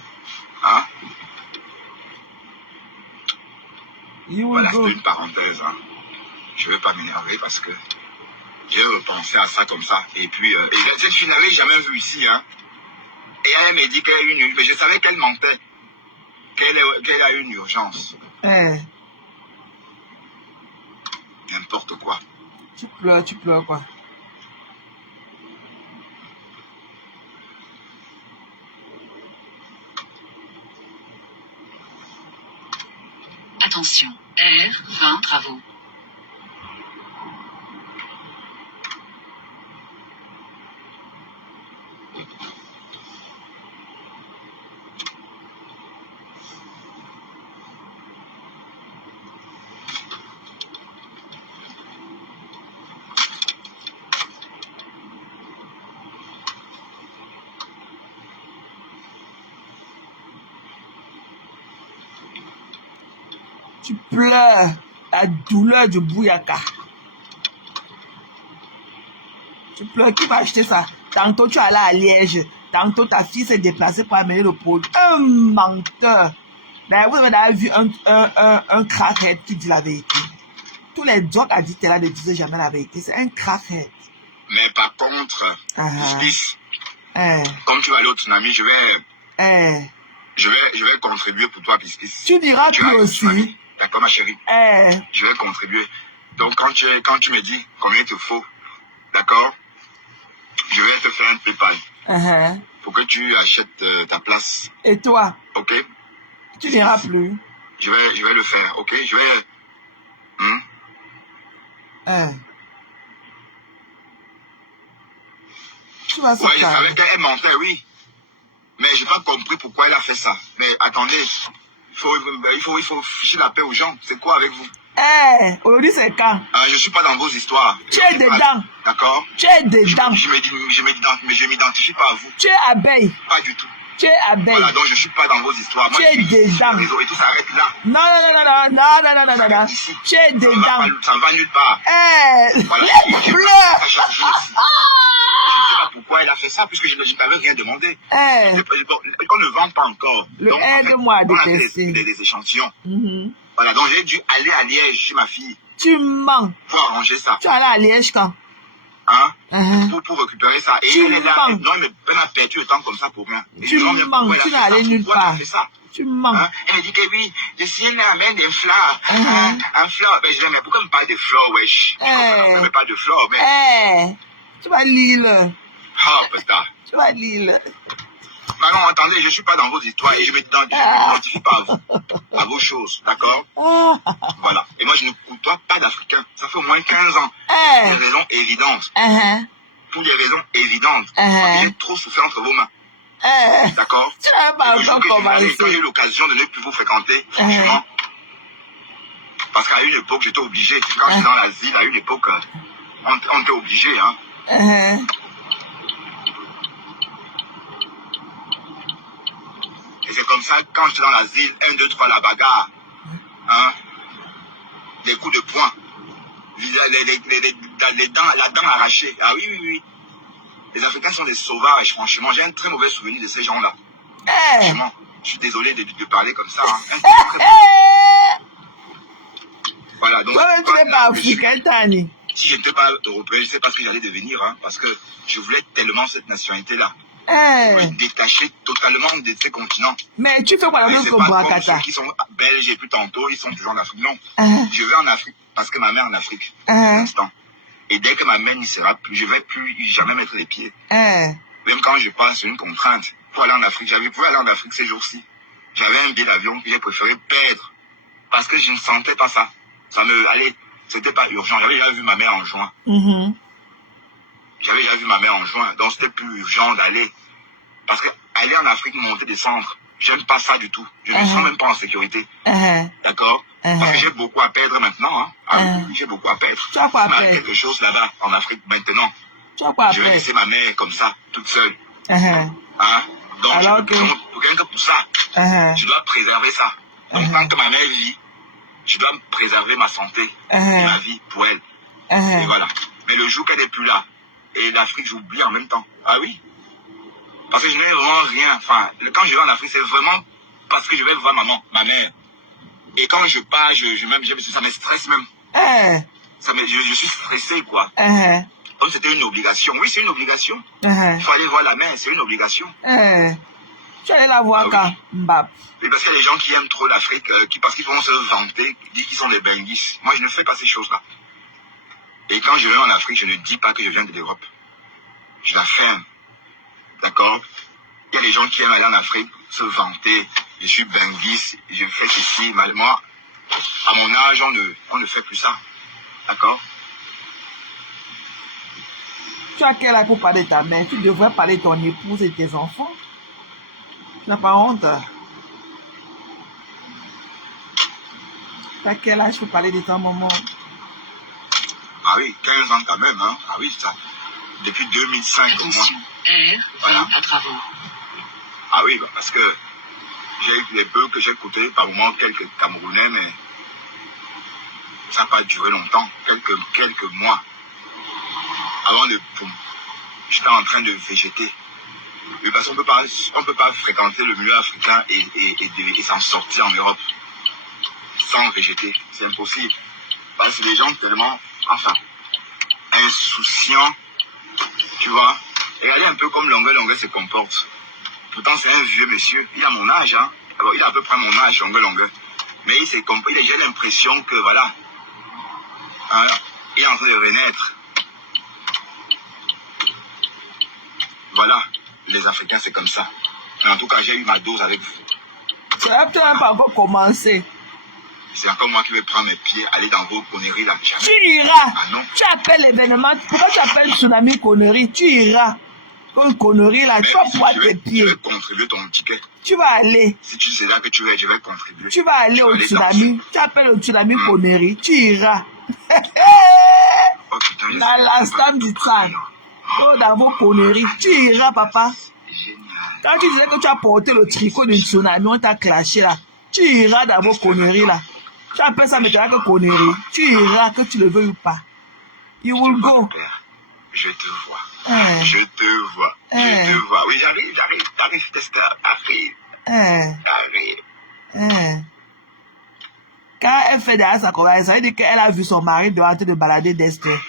Voilà, c'était une parenthèse. Hein. Je ne vais pas m'énerver parce que j'ai repensé à ça comme ça. Et puis, cette fille n'avait jamais vu ici. Hein. Et elle m'a dit qu'elle a une... Mais je savais qu'elle mentait. Qu'elle a une urgence. N'importe quoi. Tu pleures quoi. Attention, R20 travaux. Tu pleures la douleur du bouyaka. Tu pleures, qui va acheter ça? Tantôt tu es allé à Liège, tantôt ta fille s'est déplacée pour amener le produit. Un menteur. D'ailleurs, vous avez vu un crackhead qui dit la vérité. Tous les drogues addicts là ne disaient jamais la vérité. C'est un crackhead. Mais par contre, comme tu vas aller au tsunami, je vais contribuer pour toi, puisque tu diras plus aussi. D'accord, ma chérie. Je vais contribuer. Donc, quand tu me dis combien il te faut, d'accord, je vais te faire un PayPal. Pour que tu achètes ta place. Et toi? Ok. Tu n'iras plus. Je vais le faire, ok. Je vais... Tu vas je savais qu'elle mentait, oui. Mais j'ai pas compris pourquoi elle a fait ça. Mais attendez, il faut ficher la paix aux gens. C'est quoi avec vous? Aujourd'hui c'est quand? Je suis pas dans vos histoires. Tu es dedans. D'accord? Tu es dedans. Je m'identifie pas à vous. Tu es abeille. Pas du tout. Tu es abeille. Voilà, donc je suis pas dans vos histoires. Tu es dedans. Et tout s'arrête là. Non. Tu es dedans. Ça ne va nulle part. Voilà, pourquoi elle a fait ça, puisque je ne t'avais rien demandé. Qu'on ne vend pas encore. Aide-moi à détester. Des échantillons. Voilà, donc j'ai dû aller à Liège chez ma fille. Tu mens. Pour arranger ça. Tu es allé à Liège quand? Pour récupérer ça. Et elle est là. Non, mais elle m'a perdu le temps comme ça pour rien. Tu mens, tu n'es allé nulle part. Tu mens. Elle dit que oui, je suis là, amène des fleurs. Un fleur. Ben, je dis, mais pourquoi me parle de fleurs, wesh? Je me parle de fleurs, mais... Tu vas lire. superstar. Tu vas lire. Maman, attendez, je ne suis pas dans vos histoires et je ne m'identifie pas à vous, à vos choses, d'accord? Voilà. Et moi, je ne côtoie pas d'Africains. Ça fait au moins 15 ans. Pour des raisons évidentes. Pour des raisons évidentes. J'ai trop souffert entre vos mains. D'accord? Tu n'as pas encore commencé. Quand j'ai eu l'occasion de ne plus vous fréquenter, franchement, parce qu'à une époque, j'étais obligé. Quand j'étais dans l'asile, à une époque, on était obligé, hein. Et c'est comme ça, quand j'étais dans l'asile, 1, 2, 3, la bagarre, hein, les coups de poing, la dent arrachée. Ah oui, oui, oui. Les Africains sont des sauvages, franchement. J'ai un très mauvais souvenir de ces gens-là. Franchement, je suis désolé de parler comme ça. Hein. Voilà, donc... tu n'es pas africain, Tani. Si je n'étais pas européen, je ne sais pas ce que j'allais devenir, hein, parce que je voulais tellement cette nationalité-là. Je voulais détacher totalement de ces continents. Mais tu fais quoi dans notre Bouakata? Ceux qui sont belges et puis tantôt, ils sont toujours en Afrique. Non, je vais en Afrique parce que ma mère est en Afrique pour l'instant. Et dès que ma mère n'y sera plus, je ne vais plus jamais mettre les pieds. Même quand je passe, c'est une contrainte. Pour aller en Afrique, j'avais pu aller en Afrique ces jours-ci. J'avais un billet d'avion que j'ai préféré perdre parce que je ne sentais pas ça. Allez, c'était pas urgent. J'avais déjà vu ma mère en juin. J'avais déjà vu ma mère en juin, donc c'était plus urgent d'aller. Parce que aller en Afrique, monter, descendre, j'aime pas ça du tout. Je ne me sens même pas en sécurité. D'accord? Parce que j'ai beaucoup à perdre maintenant. Hein. Ah, oui, j'ai beaucoup à perdre. Tu as quoi à perdre? Quelque chose là-bas, en Afrique, maintenant. Tu as quoi à je vais perdre? laisser ma mère comme ça, toute seule. Hein? Donc, alors rien que pour ça, je dois préserver ça. Donc, tant que ma mère vit, je dois préserver ma santé et ma vie pour elle. Et voilà. Mais le jour qu'elle n'est plus là, et l'Afrique, j'oublie en même temps. Ah oui. Parce que je n'ai vraiment rien. Enfin, quand je vais en Afrique, c'est vraiment parce que je vais voir ma mère. Et quand je pars, ça me stresse même. Je suis stressé, quoi. Comme c'était une obligation. Oui, c'est une obligation. Il faut aller voir la mère, c'est une obligation. Tu allais la voir quand? Mbap. Oui, parce qu'il y a des gens qui aiment trop l'Afrique, parce qu'ils vont se vanter, disent qu'ils sont des benguis. Moi, je ne fais pas ces choses-là. Et quand je vais en Afrique, je ne dis pas que je viens de l'Europe. Je l'affirme. D'accord? Il y a des gens qui aiment aller en Afrique, se vanter. Je suis benguis, je fais ceci. Mais moi, à mon âge, on ne fait plus ça. D'accord? Tu as quel âge pour parler de ta mère? Tu devrais parler de ton épouse et de tes enfants. Tu n'as pas honte? Tu as quel âge pour parler de ta maman? Ah oui, 15 ans quand même, hein. Ah oui, ça. Depuis 2005 au moins. Voilà. À travaux. Ah oui, parce que j'ai eu les peu que j'ai écoutés par moment, quelques Camerounais, mais ça n'a pas duré longtemps, quelques mois. Avant de boum, j'étais en train de végéter. Mais parce qu'on ne peut pas fréquenter le milieu africain et s'en sortir en Europe sans végéter. C'est impossible. Parce que les gens tellement, insouciants, tu vois. Regardez un peu comme Longue se comporte. Pourtant, c'est un vieux monsieur. Il a mon âge, hein. Alors, il a à peu près mon âge, Longue. Mais j'ai l'impression que, voilà, hein, il est en train de renaître. Voilà, les Africains, c'est comme ça. Mais en tout cas, j'ai eu ma dose avec vous. Tu n'as pas encore commencé. C'est encore moi qui vais prendre mes pieds, aller dans vos conneries là. Jamais. Tu iras. Ah non. Tu appelles l'événement. Pourquoi tu appelles tsunami connerie? Tu iras. Une connerie là, tu vas pouvoir tes pieds. Je vais contribuer ton ticket. Tu vas aller. Si tu sais là que tu es, je vais contribuer. Tu vas aller au tsunami. Tu appelles au tsunami connerie. Tu iras. Oh, putain, dans l'instant du temps. Dans vos conneries. Tu iras, papa. Génial. Quand tu disais que tu as porté le tricot du tsunami, on t'a clashé là. Tu iras dans vos conneries là. Tu appelles ça maintenant que connerie. Tu iras, que tu le veuilles ou pas. You will go. Je te vois. Je te vois. Je te vois. Oui, j'arrive, Tester. J'arrive. Quand elle fait derrière sa conversation, ça veut dire qu'elle a vu son mari dehors en train de balader d'Esther.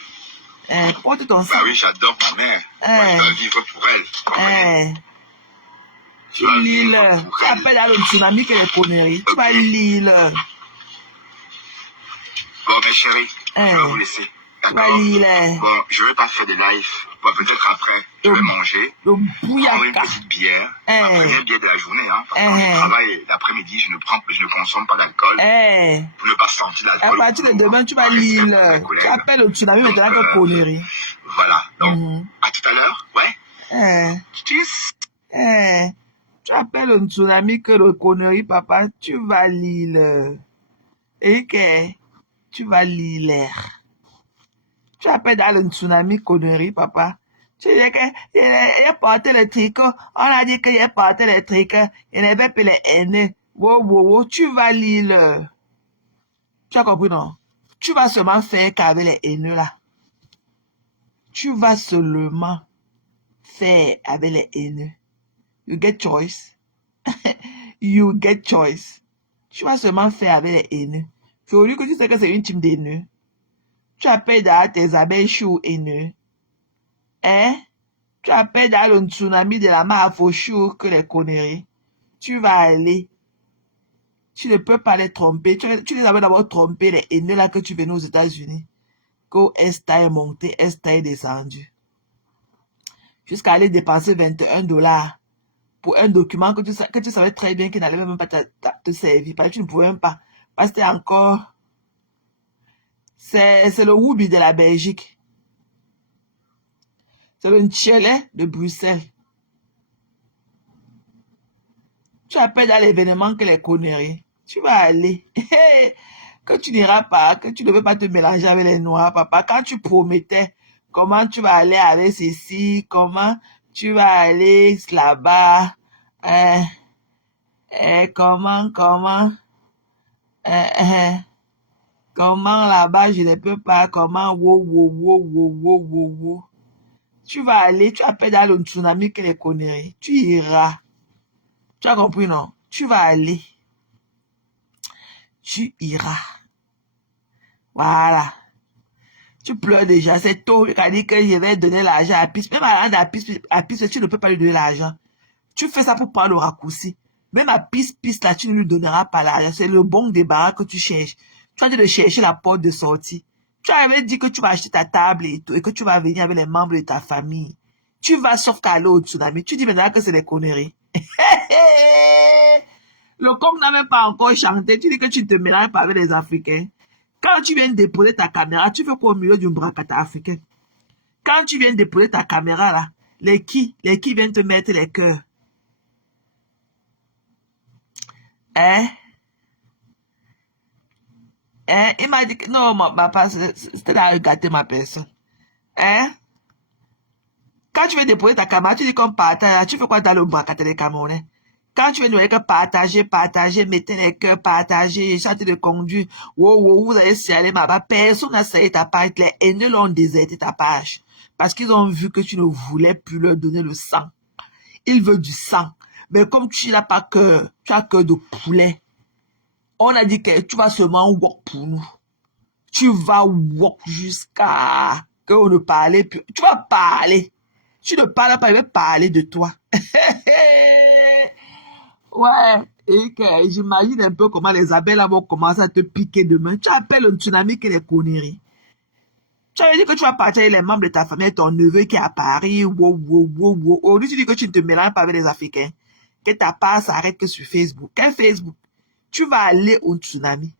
Porte ton sang. Bah oui, j'adore ma mère. Moi, je dois vivre pour elle. Tu lis le. Tu appelles à le tsunami que les conneries. Tu vas lire. Bon, mes chéris, je vais vous laisser. Tu vas lire. Bon, je ne vais pas faire de live Bon, peut-être après, je vais manger. Le Prendre une bouyaka. petite bière. Ma première bière de la journée, hein. Parce que quand je travaille l'après-midi, je ne consomme pas d'alcool. Pour ne pas sentir l'alcool. À partir de demain, tu vas lire. Tu appelles au tsunami maintenant que connerie. Voilà. Donc, à tout à l'heure. Ouais. Tu appelles au tsunami que le connerie, papa. Tu vas lire. Et que tu vas lire. Tu appelles dans le tsunami connerie, papa. Tu dis qu'il a porté le tricot. On a dit qu'il a porté le tricot. Il n'avait pas les haineux. Wow. Tu vas lire. Tu as compris, non? Tu vas seulement faire qu'avec les haineux, là. Tu vas seulement faire avec les haineux. You get choice. You get choice. Tu vas seulement faire avec les haineux. C'est au lieu que tu sais que c'est une team d'haineux. Tu appelles dans tes abeilles chou haineux. Tu appelles dans le tsunami de la mare faux chou que les conneries. Tu vas aller. Tu ne peux pas les tromper. Tu les avais d'abord trompé, les haineux là que tu venais aux États-Unis. Qu'au Esta est monté, Esta est descendu. Jusqu'à aller dépenser $21 pour un document que tu savais très bien qu'il n'allait même pas te servir. Parce que tu ne pouvais même pas. Parce que c'était encore... C'est le Woubi de la Belgique. C'est le Nchelet de Bruxelles. Tu appelles dans l'événement que les conneries. Tu vas aller. Que tu n'iras pas, que tu ne veux pas te mélanger avec les noirs, papa. Quand tu promettais comment tu vas aller avec ceci, comment tu vas aller là-bas, comment là-bas je ne peux pas, comment, wow. Tu vas aller, tu appelles dans le tsunami que les conneries. Tu iras. Tu as compris, non? Tu vas aller. Tu iras. Voilà. Tu pleures déjà, c'est tôt. Il a dit que je vais donner l'argent à Piste. Même à Piste, tu ne peux pas lui donner l'argent. Tu fais ça pour prendre le raccourci. Même à Piste, là, tu ne lui donneras pas l'argent. C'est le bon débarras que tu cherches. Tu as dit de chercher la porte de sortie. Tu avais dit que tu vas acheter ta table et tout, et que tu vas venir avec les membres de ta famille. Tu vas sauf qu'aller au tsunami. Tu dis maintenant que c'est des conneries. Le coq n'a même pas encore chanté. Tu dis que tu ne te mélanges pas avec les Africains. Quand tu viens déposer ta caméra, tu fais quoi au milieu d'une bracata africaine? Quand tu viens déposer ta caméra, là, les qui viennent te mettre les cœurs? Il m'a dit que non, papa, c'était là gâter ma personne. Quand tu viens déposer ta caméra, tu dis qu'on partage, tu fais quoi dans le bracata des Camerounais? Quand tu viens nous dire que partager, mettez les cœurs, partager, chantez de conduire, wow, vous allez s'y aller, ma personne n'a salué ta page, les haineux l'ont déserté ta page. Parce qu'ils ont vu que tu ne voulais plus leur donner le sang. Ils veulent du sang. Mais comme tu n'as pas cœur, tu as cœur de poulet. On a dit que tu vas seulement walk pour nous. Tu vas walk jusqu'à qu'on ne parlait plus. Tu vas parler. Tu ne parles pas, il va parler de toi. Ouais, et que j'imagine un peu comment les abeilles vont commencer à te piquer demain. Tu appelles un tsunami que les conneries. Tu avais dit que tu vas partir avec les membres de ta famille, ton neveu qui est à Paris, wow. Aujourd'hui, tu dis que tu ne te mélanges pas avec les Africains. Que ta part s'arrête que sur Facebook. Quel Facebook? Tu vas aller au tsunami.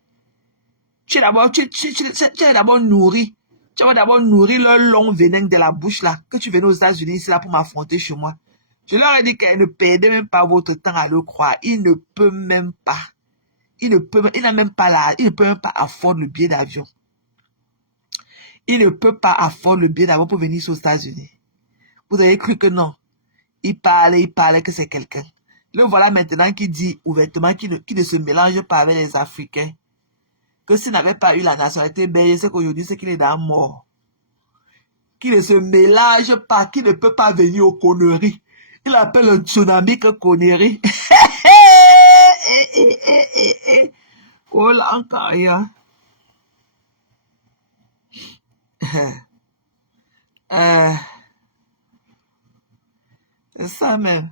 Tu es d'abord nourri. Tu vas d'abord nourrir leur long venin de la bouche là. Que tu venais aux États-Unis ici là pour m'affronter chez moi. Je leur ai dit qu'elle ne perdait même pas votre temps à le croire. Il ne peut même pas. Il n'a même pas là. Il ne peut même pas affordre le billet d'avion. Il ne peut pas affordre le billet d'avion pour venir aux États-Unis. Vous avez cru que non. Il parlait que c'est quelqu'un. Le voilà maintenant qui dit ouvertement qu'il ne se mélange pas avec les Africains. Que s'il n'avait pas eu la nationalité belge, c'est qu'aujourd'hui, c'est qu'il est dans mort. Qu'il ne se mélange pas, qu'il ne peut pas venir aux conneries. Il appelle un tsunami que connerie. Oh là encore, c'est ça même.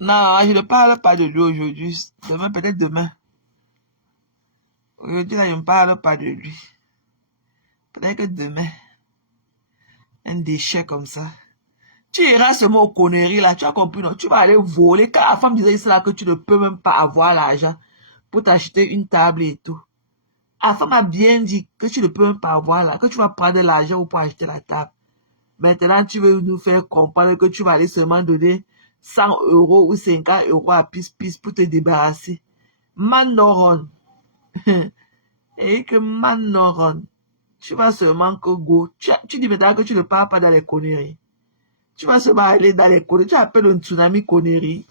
Non, je ne parle pas de lui aujourd'hui. Demain, peut-être demain. Aujourd'hui, là, je ne parle pas de lui. Peut-être que demain, un déchet comme ça. Tu iras seulement aux conneries là, tu as compris, non? Tu vas aller voler. Quand la femme disait cela, que tu ne peux même pas avoir l'argent pour t'acheter une table et tout. La femme a bien dit que tu ne peux même pas avoir là, que tu vas prendre de l'argent pour acheter la table. Maintenant, tu veux nous faire comprendre que tu vas aller seulement donner 100 € ou 50 € à pisse pour te débarrasser. Manoron. Et que manoron. Tu vas seulement que go. Tu dis maintenant que tu ne pars pas dans les conneries. Tu vas seulement aller dans les conneries. Tu appelles un tsunami connerie.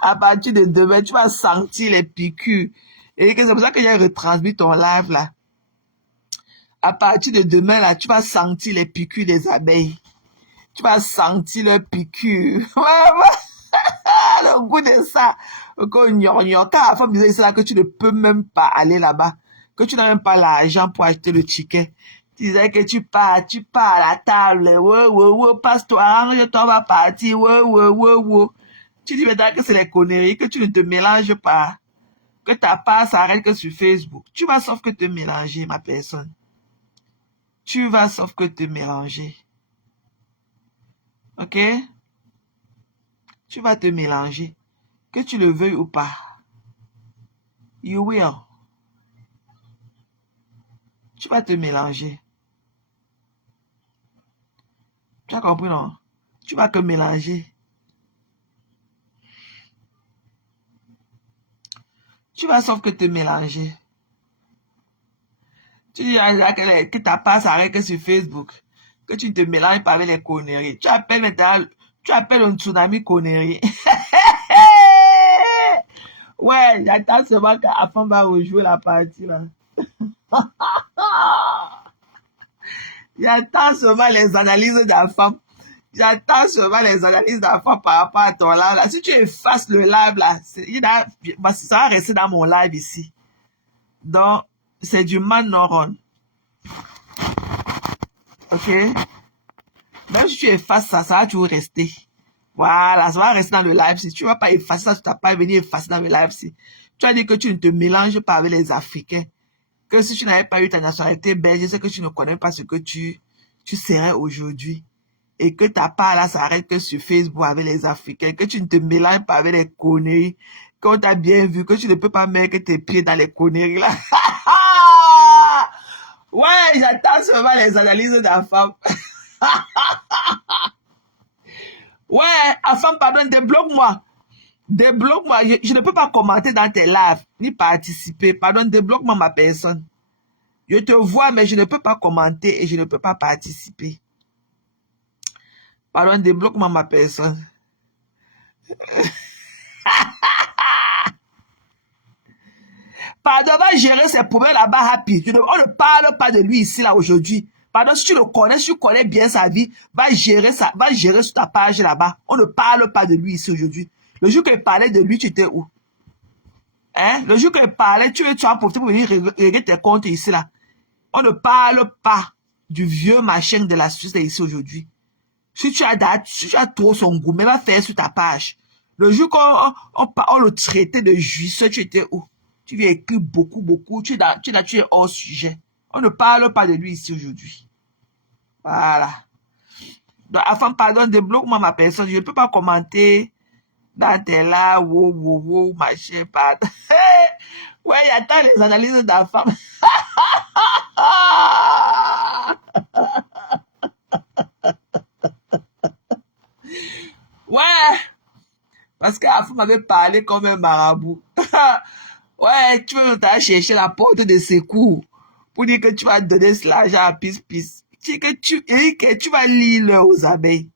À partir de demain, tu vas sentir les piqûres. Et c'est pour ça que j'ai retransmis ton live là. À partir de demain là, tu vas sentir les piqûres des abeilles. Tu vas sentir les piqûres. Le goût de ça. Quand la femme disait ça, que tu ne peux même pas aller là-bas. Que tu n'as même pas l'argent pour acheter le ticket. Tu disais que tu pars à la table. Passe-toi, arrange-toi, on va partir. Tu dis maintenant que c'est les conneries, que tu ne te mélanges pas. Que ta part s'arrête que sur Facebook. Tu vas sauf que te mélanger, ma personne. Tu vas sauf que te mélanger. Ok? Tu vas te mélanger. Que tu le veuilles ou pas. You will. Tu vas te mélanger. Tu as compris, non? Tu vas te mélanger. Tu vas sauf que te mélanger. Tu dis que ta part s'arrête que sur Facebook. Que tu ne te mélanges pas avec les conneries. Tu appelles maintenant, tu appelles un tsunami connerie. Ouais, j'attends seulement qu'Afam va rejouer la partie là. J'attends seulement les analyses d'Afam. J'attends seulement les analyses d'Afam par rapport à ton live là. Si tu effaces le live là, ça va rester dans mon live ici. Donc, c'est du manoron. Ok? Même si tu effaces ça, ça va toujours rester. Voilà, ça va rester dans le live. Si tu ne vas pas effacer ça, tu n'as pas venir effacer dans le live. Si tu as dit que tu ne te mélanges pas avec les Africains, que si tu n'avais pas eu ta nationalité belge, c'est que tu ne connais pas ce que tu serais aujourd'hui. Et que ta part là s'arrête que sur Facebook avec les Africains, que tu ne te mélanges pas avec les conneries, qu'on t'a bien vu, que tu ne peux pas mettre tes pieds dans les conneries là. Ouais, j'attends seulement les analyses d'Afam. Ouais, Afam, pardon, débloque-moi. Débloque-moi. Je ne peux pas commenter dans tes lives, ni participer. Pardon, débloque-moi ma personne. Je te vois, mais je ne peux pas commenter et je ne peux pas participer. Pardon, débloque-moi ma personne. Pardon, va gérer ses problèmes là-bas, Happy. On ne parle pas de lui ici, là, aujourd'hui. Pardon, si tu le connais, si tu connais bien sa vie, va gérer sur ta page là-bas. On ne parle pas de lui ici aujourd'hui. Le jour qu'il parlait de lui, tu étais où? Hein? Le jour qu'il parlait, tu as profité pour venir régler tes comptes ici, là. On ne parle pas du vieux machin de la Suisse ici aujourd'hui. Si tu as trop son goût, mais va faire sur ta page. Le jour qu'on le traitait de juif, tu étais où? Tu viens écrire beaucoup. Tu es hors sujet. On ne parle pas de lui ici aujourd'hui. Voilà. Donc, Afam, pardon, débloque-moi ma personne. Je ne peux pas commenter dans tes là, machin, pardon. Ouais, attends les analyses d'Afam. Ouais. Parce qu'Afam m'avait parlé comme un marabout. Ouais, tu veux t'aller chercher la porte de secours pour dire que tu vas donner l'argent à pisse. Eric, tu vas lire aux abeilles.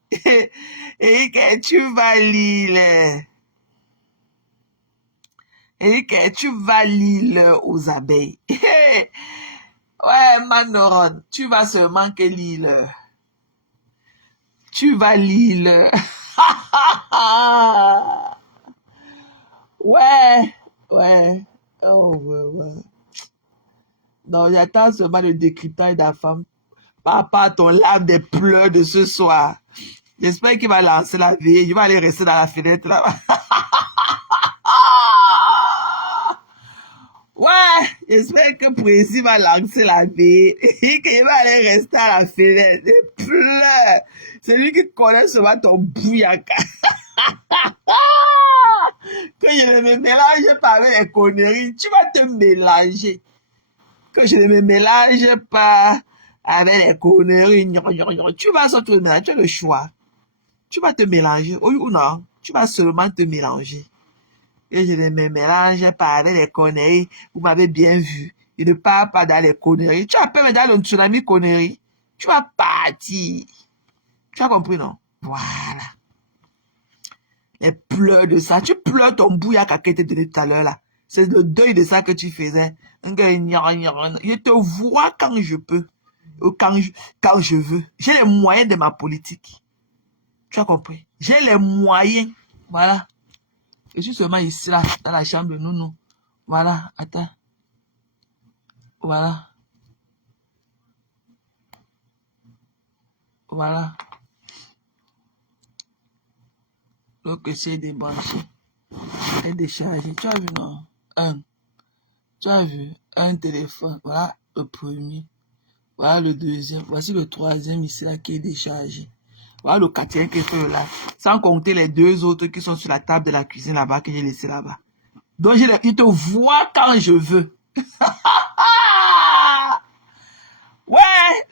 Eric, tu vas lire. Eric, tu vas lire aux abeilles. Ouais, Manoron, tu vas seulement que lire. Tu vas lire. Ouais. Oh, ouais. Non, j'attends seulement le décryptage de la femme. Par rapport à ton live des pleurs de ce soir. J'espère qu'il va lancer la vie. Je vais aller rester dans la fenêtre là-bas. Ouais. J'espère que Précis va lancer la vie et qu'il va aller rester à la fenêtre. Il pleure. C'est lui qui connaît seulement ton bouyaka. Que je ne me mélange pas avec les conneries. Tu vas te mélanger. Que je ne me mélange pas avec les conneries. Tu vas sortir de mélanger. Tu as le choix. Tu vas te mélanger. Oui ou non? Tu vas seulement te mélanger. Et je ne me mélange pas avec les conneries. Vous m'avez bien vu. Je ne pars pas dans les conneries. Tu as peur dans le tsunami conneries. Tu vas partir. Tu as compris, non? Voilà. Les pleurs de ça. Tu pleures ton bouyaka qui était donné tout à l'heure, là. C'est le deuil de ça que tu faisais. Je te vois quand je peux. Quand je veux. J'ai les moyens de ma politique. Tu as compris? J'ai les moyens. Voilà. Je suis seulement ici, là, dans la chambre de Nounou. Voilà, attends. Voilà. Voilà. Donc, c'est débranché. Et déchargé. Tu as vu, non? Tu as vu? Un téléphone. Voilà le premier. Voilà le deuxième. Voici le troisième ici, là, qui est déchargé. Voilà le quatrième qui est fait là. Sans compter les deux autres qui sont sur la table de la cuisine là-bas, que j'ai laissé là-bas. Donc, je te vois quand je veux. Ouais,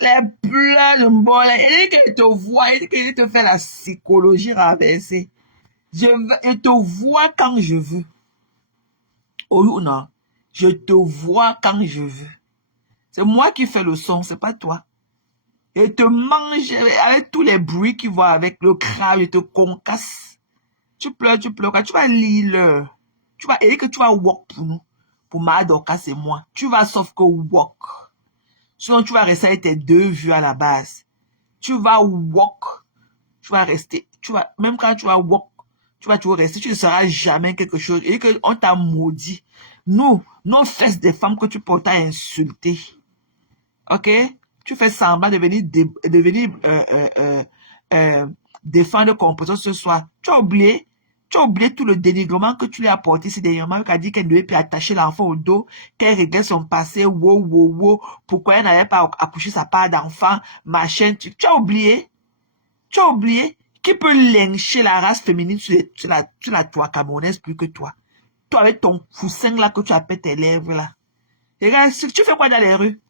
les pleurs de bon. Il dit qu'il te voit, il dit qu'il te fait la psychologie renversée. Je te vois quand je veux. Oui ou non? Je te vois quand je veux. C'est moi qui fais le son, c'est pas toi. Et te mange avec tous les bruits qui vont avec le crâne, je te concasse. Tu pleures, tu vas lire. Tu vas, et que tu vas walk pour nous. Pour Madoka, c'est moi. Tu vas sauf que walk. Sinon, tu vas rester avec tes deux vues à la base. Tu vas walk. Tu vas rester. Même quand tu vas walk, tu vas toujours rester. Tu ne seras jamais quelque chose. Et qu'on t'a maudit. Nous, nos fesses des femmes que tu portes à insulter. Ok? Tu fais semblant de venir défendre composition ce soir. Tu as oublié tout le dénigrement que tu lui as apporté ces derniers moments, qui a dit qu'elle devait plus attacher l'enfant au dos, qu'elle réglait son passé, pourquoi elle n'avait pas accouché sa part d'enfant, machin. Tu as oublié? Tu as oublié? Qui peut lyncher la race féminine sur la toile camerounaise plus que toi? Toi avec ton coussin là que tu appelles tes lèvres là. Regarde, tu fais quoi dans les rues?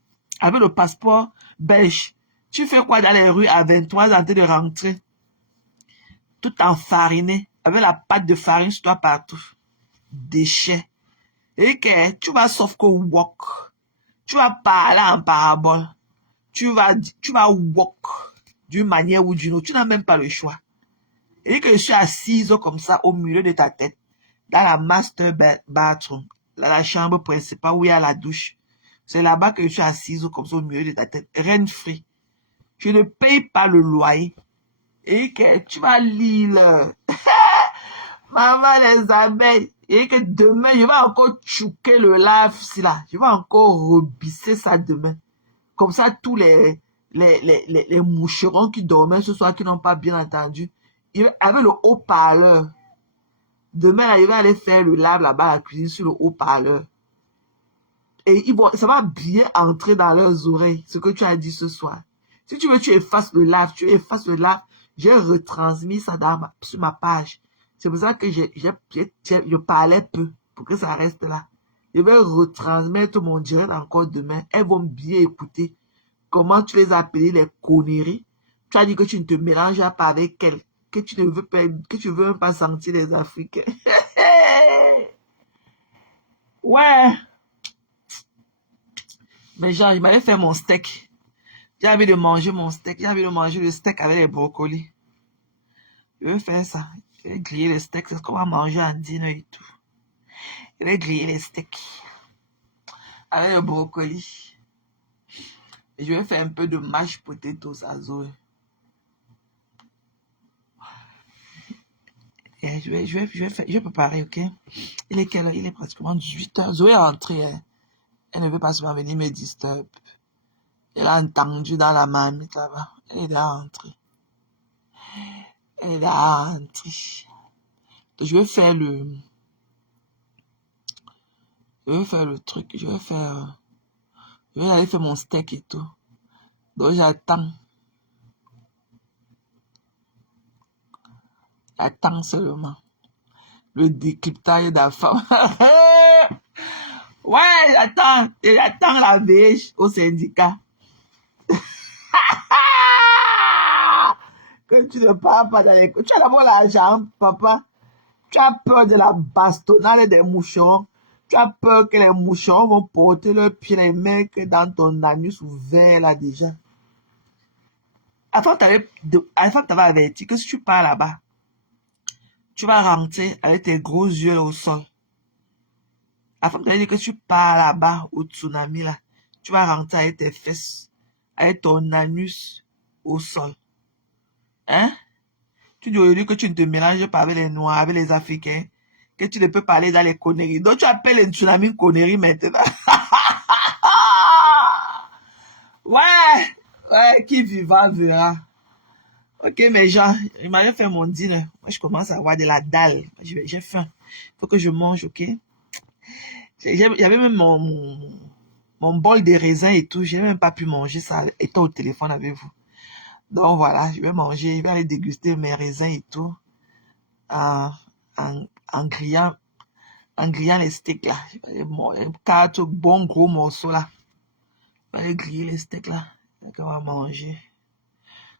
Avec le passeport belge. Tu fais quoi dans les rues à 23 ans en train de rentrer? Tout enfariné, avec la pâte de farine sur toi partout. Déchets. Et que tu vas sauf que walk. Tu vas parler en parabole. Tu vas walk d'une manière ou d'une autre. Tu n'as même pas le choix. Et que je suis assise comme ça au milieu de ta tête. Dans la master bathroom. Dans la chambre principale où il y a la douche. C'est là-bas que je suis assise comme ça au milieu de ta tête. Rent free. Je ne paye pas le loyer. Et que tu vas lire. Maman les abeilles. Et que demain, je vais encore chouquer le lave si là. Je vais encore rebisser ça demain. Comme ça, tous les moucherons qui dormaient ce soir, qui n'ont pas bien entendu, avec le haut-parleur. Demain, là, je vais aller faire le lave là-bas à la cuisine sur le haut-parleur. Et ça va bien entrer dans leurs oreilles, ce que tu as dit ce soir. Si tu veux, tu effaces le lave, j'ai retransmis ça sur ma page. C'est pour ça que je parlais peu, pour que ça reste là. Je vais retransmettre mon direct encore demain. Elles vont bien écouter comment tu les as appelées les conneries. Tu as dit que tu ne te mélanges pas avec elles, que tu ne veux pas, que tu veux même pas sentir les Africains. Ouais. Mais genre, je m'avais fait mon steak. J'ai envie de manger mon steak. J'ai envie de manger le steak avec les brocolis. Je vais faire ça. Je vais griller les steaks. C'est ce qu'on va manger en dîner et tout. Je vais griller les steaks avec le brocoli. Et je vais faire un peu de mashed potatoes à Zoé. Et je vais préparer, ok? Il est quelle heure? Il est pratiquement 18h. Zoé est entrée. Hein. Elle ne veut pas souvent venir me disturber. Elle a entendu dans la marmite là-bas. Elle est entrée. Elle est entrée. Donc, je vais faire Je vais faire le truc. Je vais aller faire mon steak et tout. Donc j'attends. J'attends seulement. Le décryptage de la femme. Ouais, j'attends la beige au syndicat. Que tu ne parles pas dans les... Tu as d'abord l'argent, papa. Tu as peur de la bastonnade des moucherons. Tu as peur que les moucherons vont porter leurs pieds, les mecs, dans ton anus ouvert, là, déjà. Avant, tu avais averti que si tu pars là-bas, tu vas rentrer avec tes gros yeux au sol. Avant, tu avais dit que tu pars là-bas, au tsunami, là, tu vas rentrer avec tes fesses, avec ton anus au sol. Hein? Tu dis aujourd'hui que tu ne te mélanges pas avec les Noirs, avec les Africains, que tu ne peux pas aller dans les conneries. Donc, tu appelles les tsunamis conneries maintenant. Ouais, qui vivra verra. Ok, mes gens, il m'a fait mon dîner. Moi, je commence à avoir de la dalle. J'ai faim. Il faut que je mange, ok? J'avais même mon bol de raisin et tout. J'ai même pas pu manger ça étant au téléphone avec vous. Donc voilà, je vais manger, je vais aller déguster mes raisins et tout. En grillant les steaks là. 4 bons gros morceaux là. Je vais aller griller les steaks là. Donc on va manger.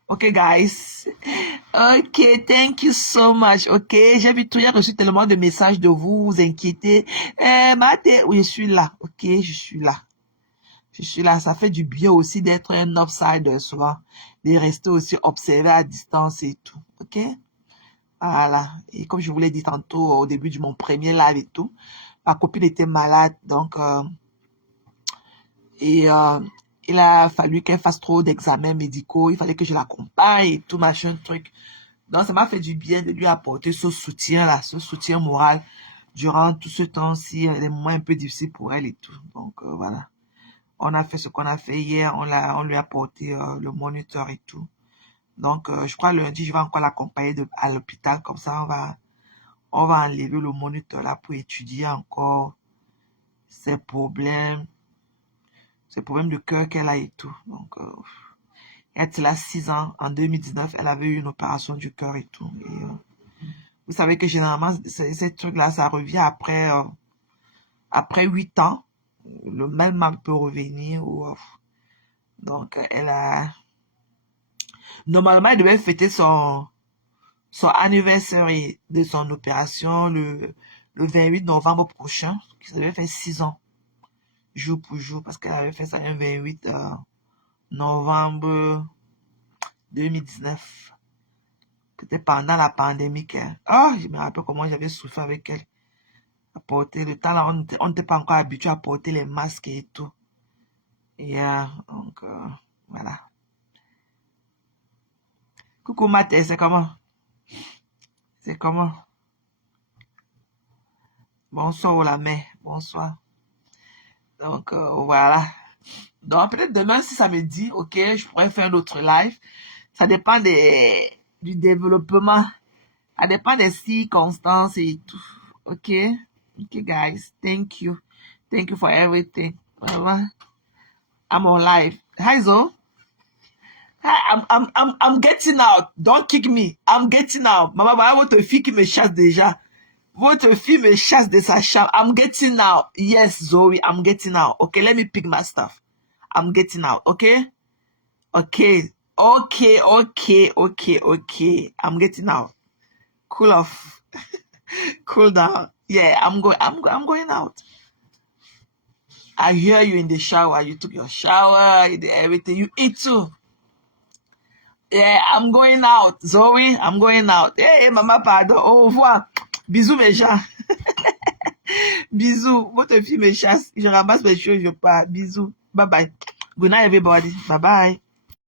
Ok, guys. Ok, thank you so much. Ok, j'ai reçu tellement de messages de vous inquiétez. Maté, oui, je suis là. Ok, je suis là. Je suis là. Ça fait du bien aussi d'être un outsider souvent. De rester aussi observé à distance et tout. Ok? Voilà. Et comme je vous l'ai dit tantôt au début de mon premier live et tout, ma copine était malade. Donc, il a fallu qu'elle fasse trop d'examens médicaux. Il fallait que je l'accompagne et tout, machin, truc. Donc, ça m'a fait du bien de lui apporter ce soutien-là, ce soutien moral durant tout ce temps-ci, les moments un peu difficiles pour elle et tout. Donc, voilà. On a fait ce qu'on a fait hier. On lui a apporté le moniteur et tout. Donc, je crois lundi, je vais encore l'accompagner à l'hôpital. Comme ça, on va enlever le moniteur là pour étudier encore ses problèmes de cœur qu'elle a et tout. Donc, elle a 6 ans. En 2019, elle avait eu une opération du cœur et tout. Et, vous savez que généralement, ces trucs-là, ça revient après 8 ans. Le même mal peut revenir. Donc, normalement, elle devait fêter son anniversaire de son opération le 28 novembre prochain. Ça devait faire 6 ans. Jour pour jour, parce qu'elle avait fait ça le 28 novembre 2019. C'était pendant la pandémie. Je me rappelle comment j'avais souffert avec elle. À porter le temps là, on n'était pas encore habitué à porter les masques et tout. Et donc, voilà. Coucou Mathé, c'est comment? C'est comment? Bonsoir la mère, bonsoir. Donc, voilà. Donc, peut-être demain, si ça me dit, ok, je pourrais faire un autre live. Ça dépend du développement. Ça dépend des circonstances et tout. Ok? Ok, guys. Thank you. Thank you for everything. Vraiment. I'm on live. Hi, Zo. Hi, I'm getting out. Don't kick me. I'm getting out. Maman, votre fille qui me chasse déjà. Votre fille me chasse de sa chambre. I'm getting out. Yes, Zoe, I'm getting out. Okay, let me pick my stuff. I'm getting out, okay? Okay. I'm getting out. Cool off. Cool down. Yeah, I'm going out. I hear you in the shower. You took your shower, you did everything. You eat too. Yeah, I'm going out. Zoe, I'm going out. Hey, maman, pardon. Au revoir. Bisous, mes gens. Bisous. Votre fille me chasse. Je ramasse mes choses, je pars. Bisous. Bye bye. Good night, everybody. Bye bye.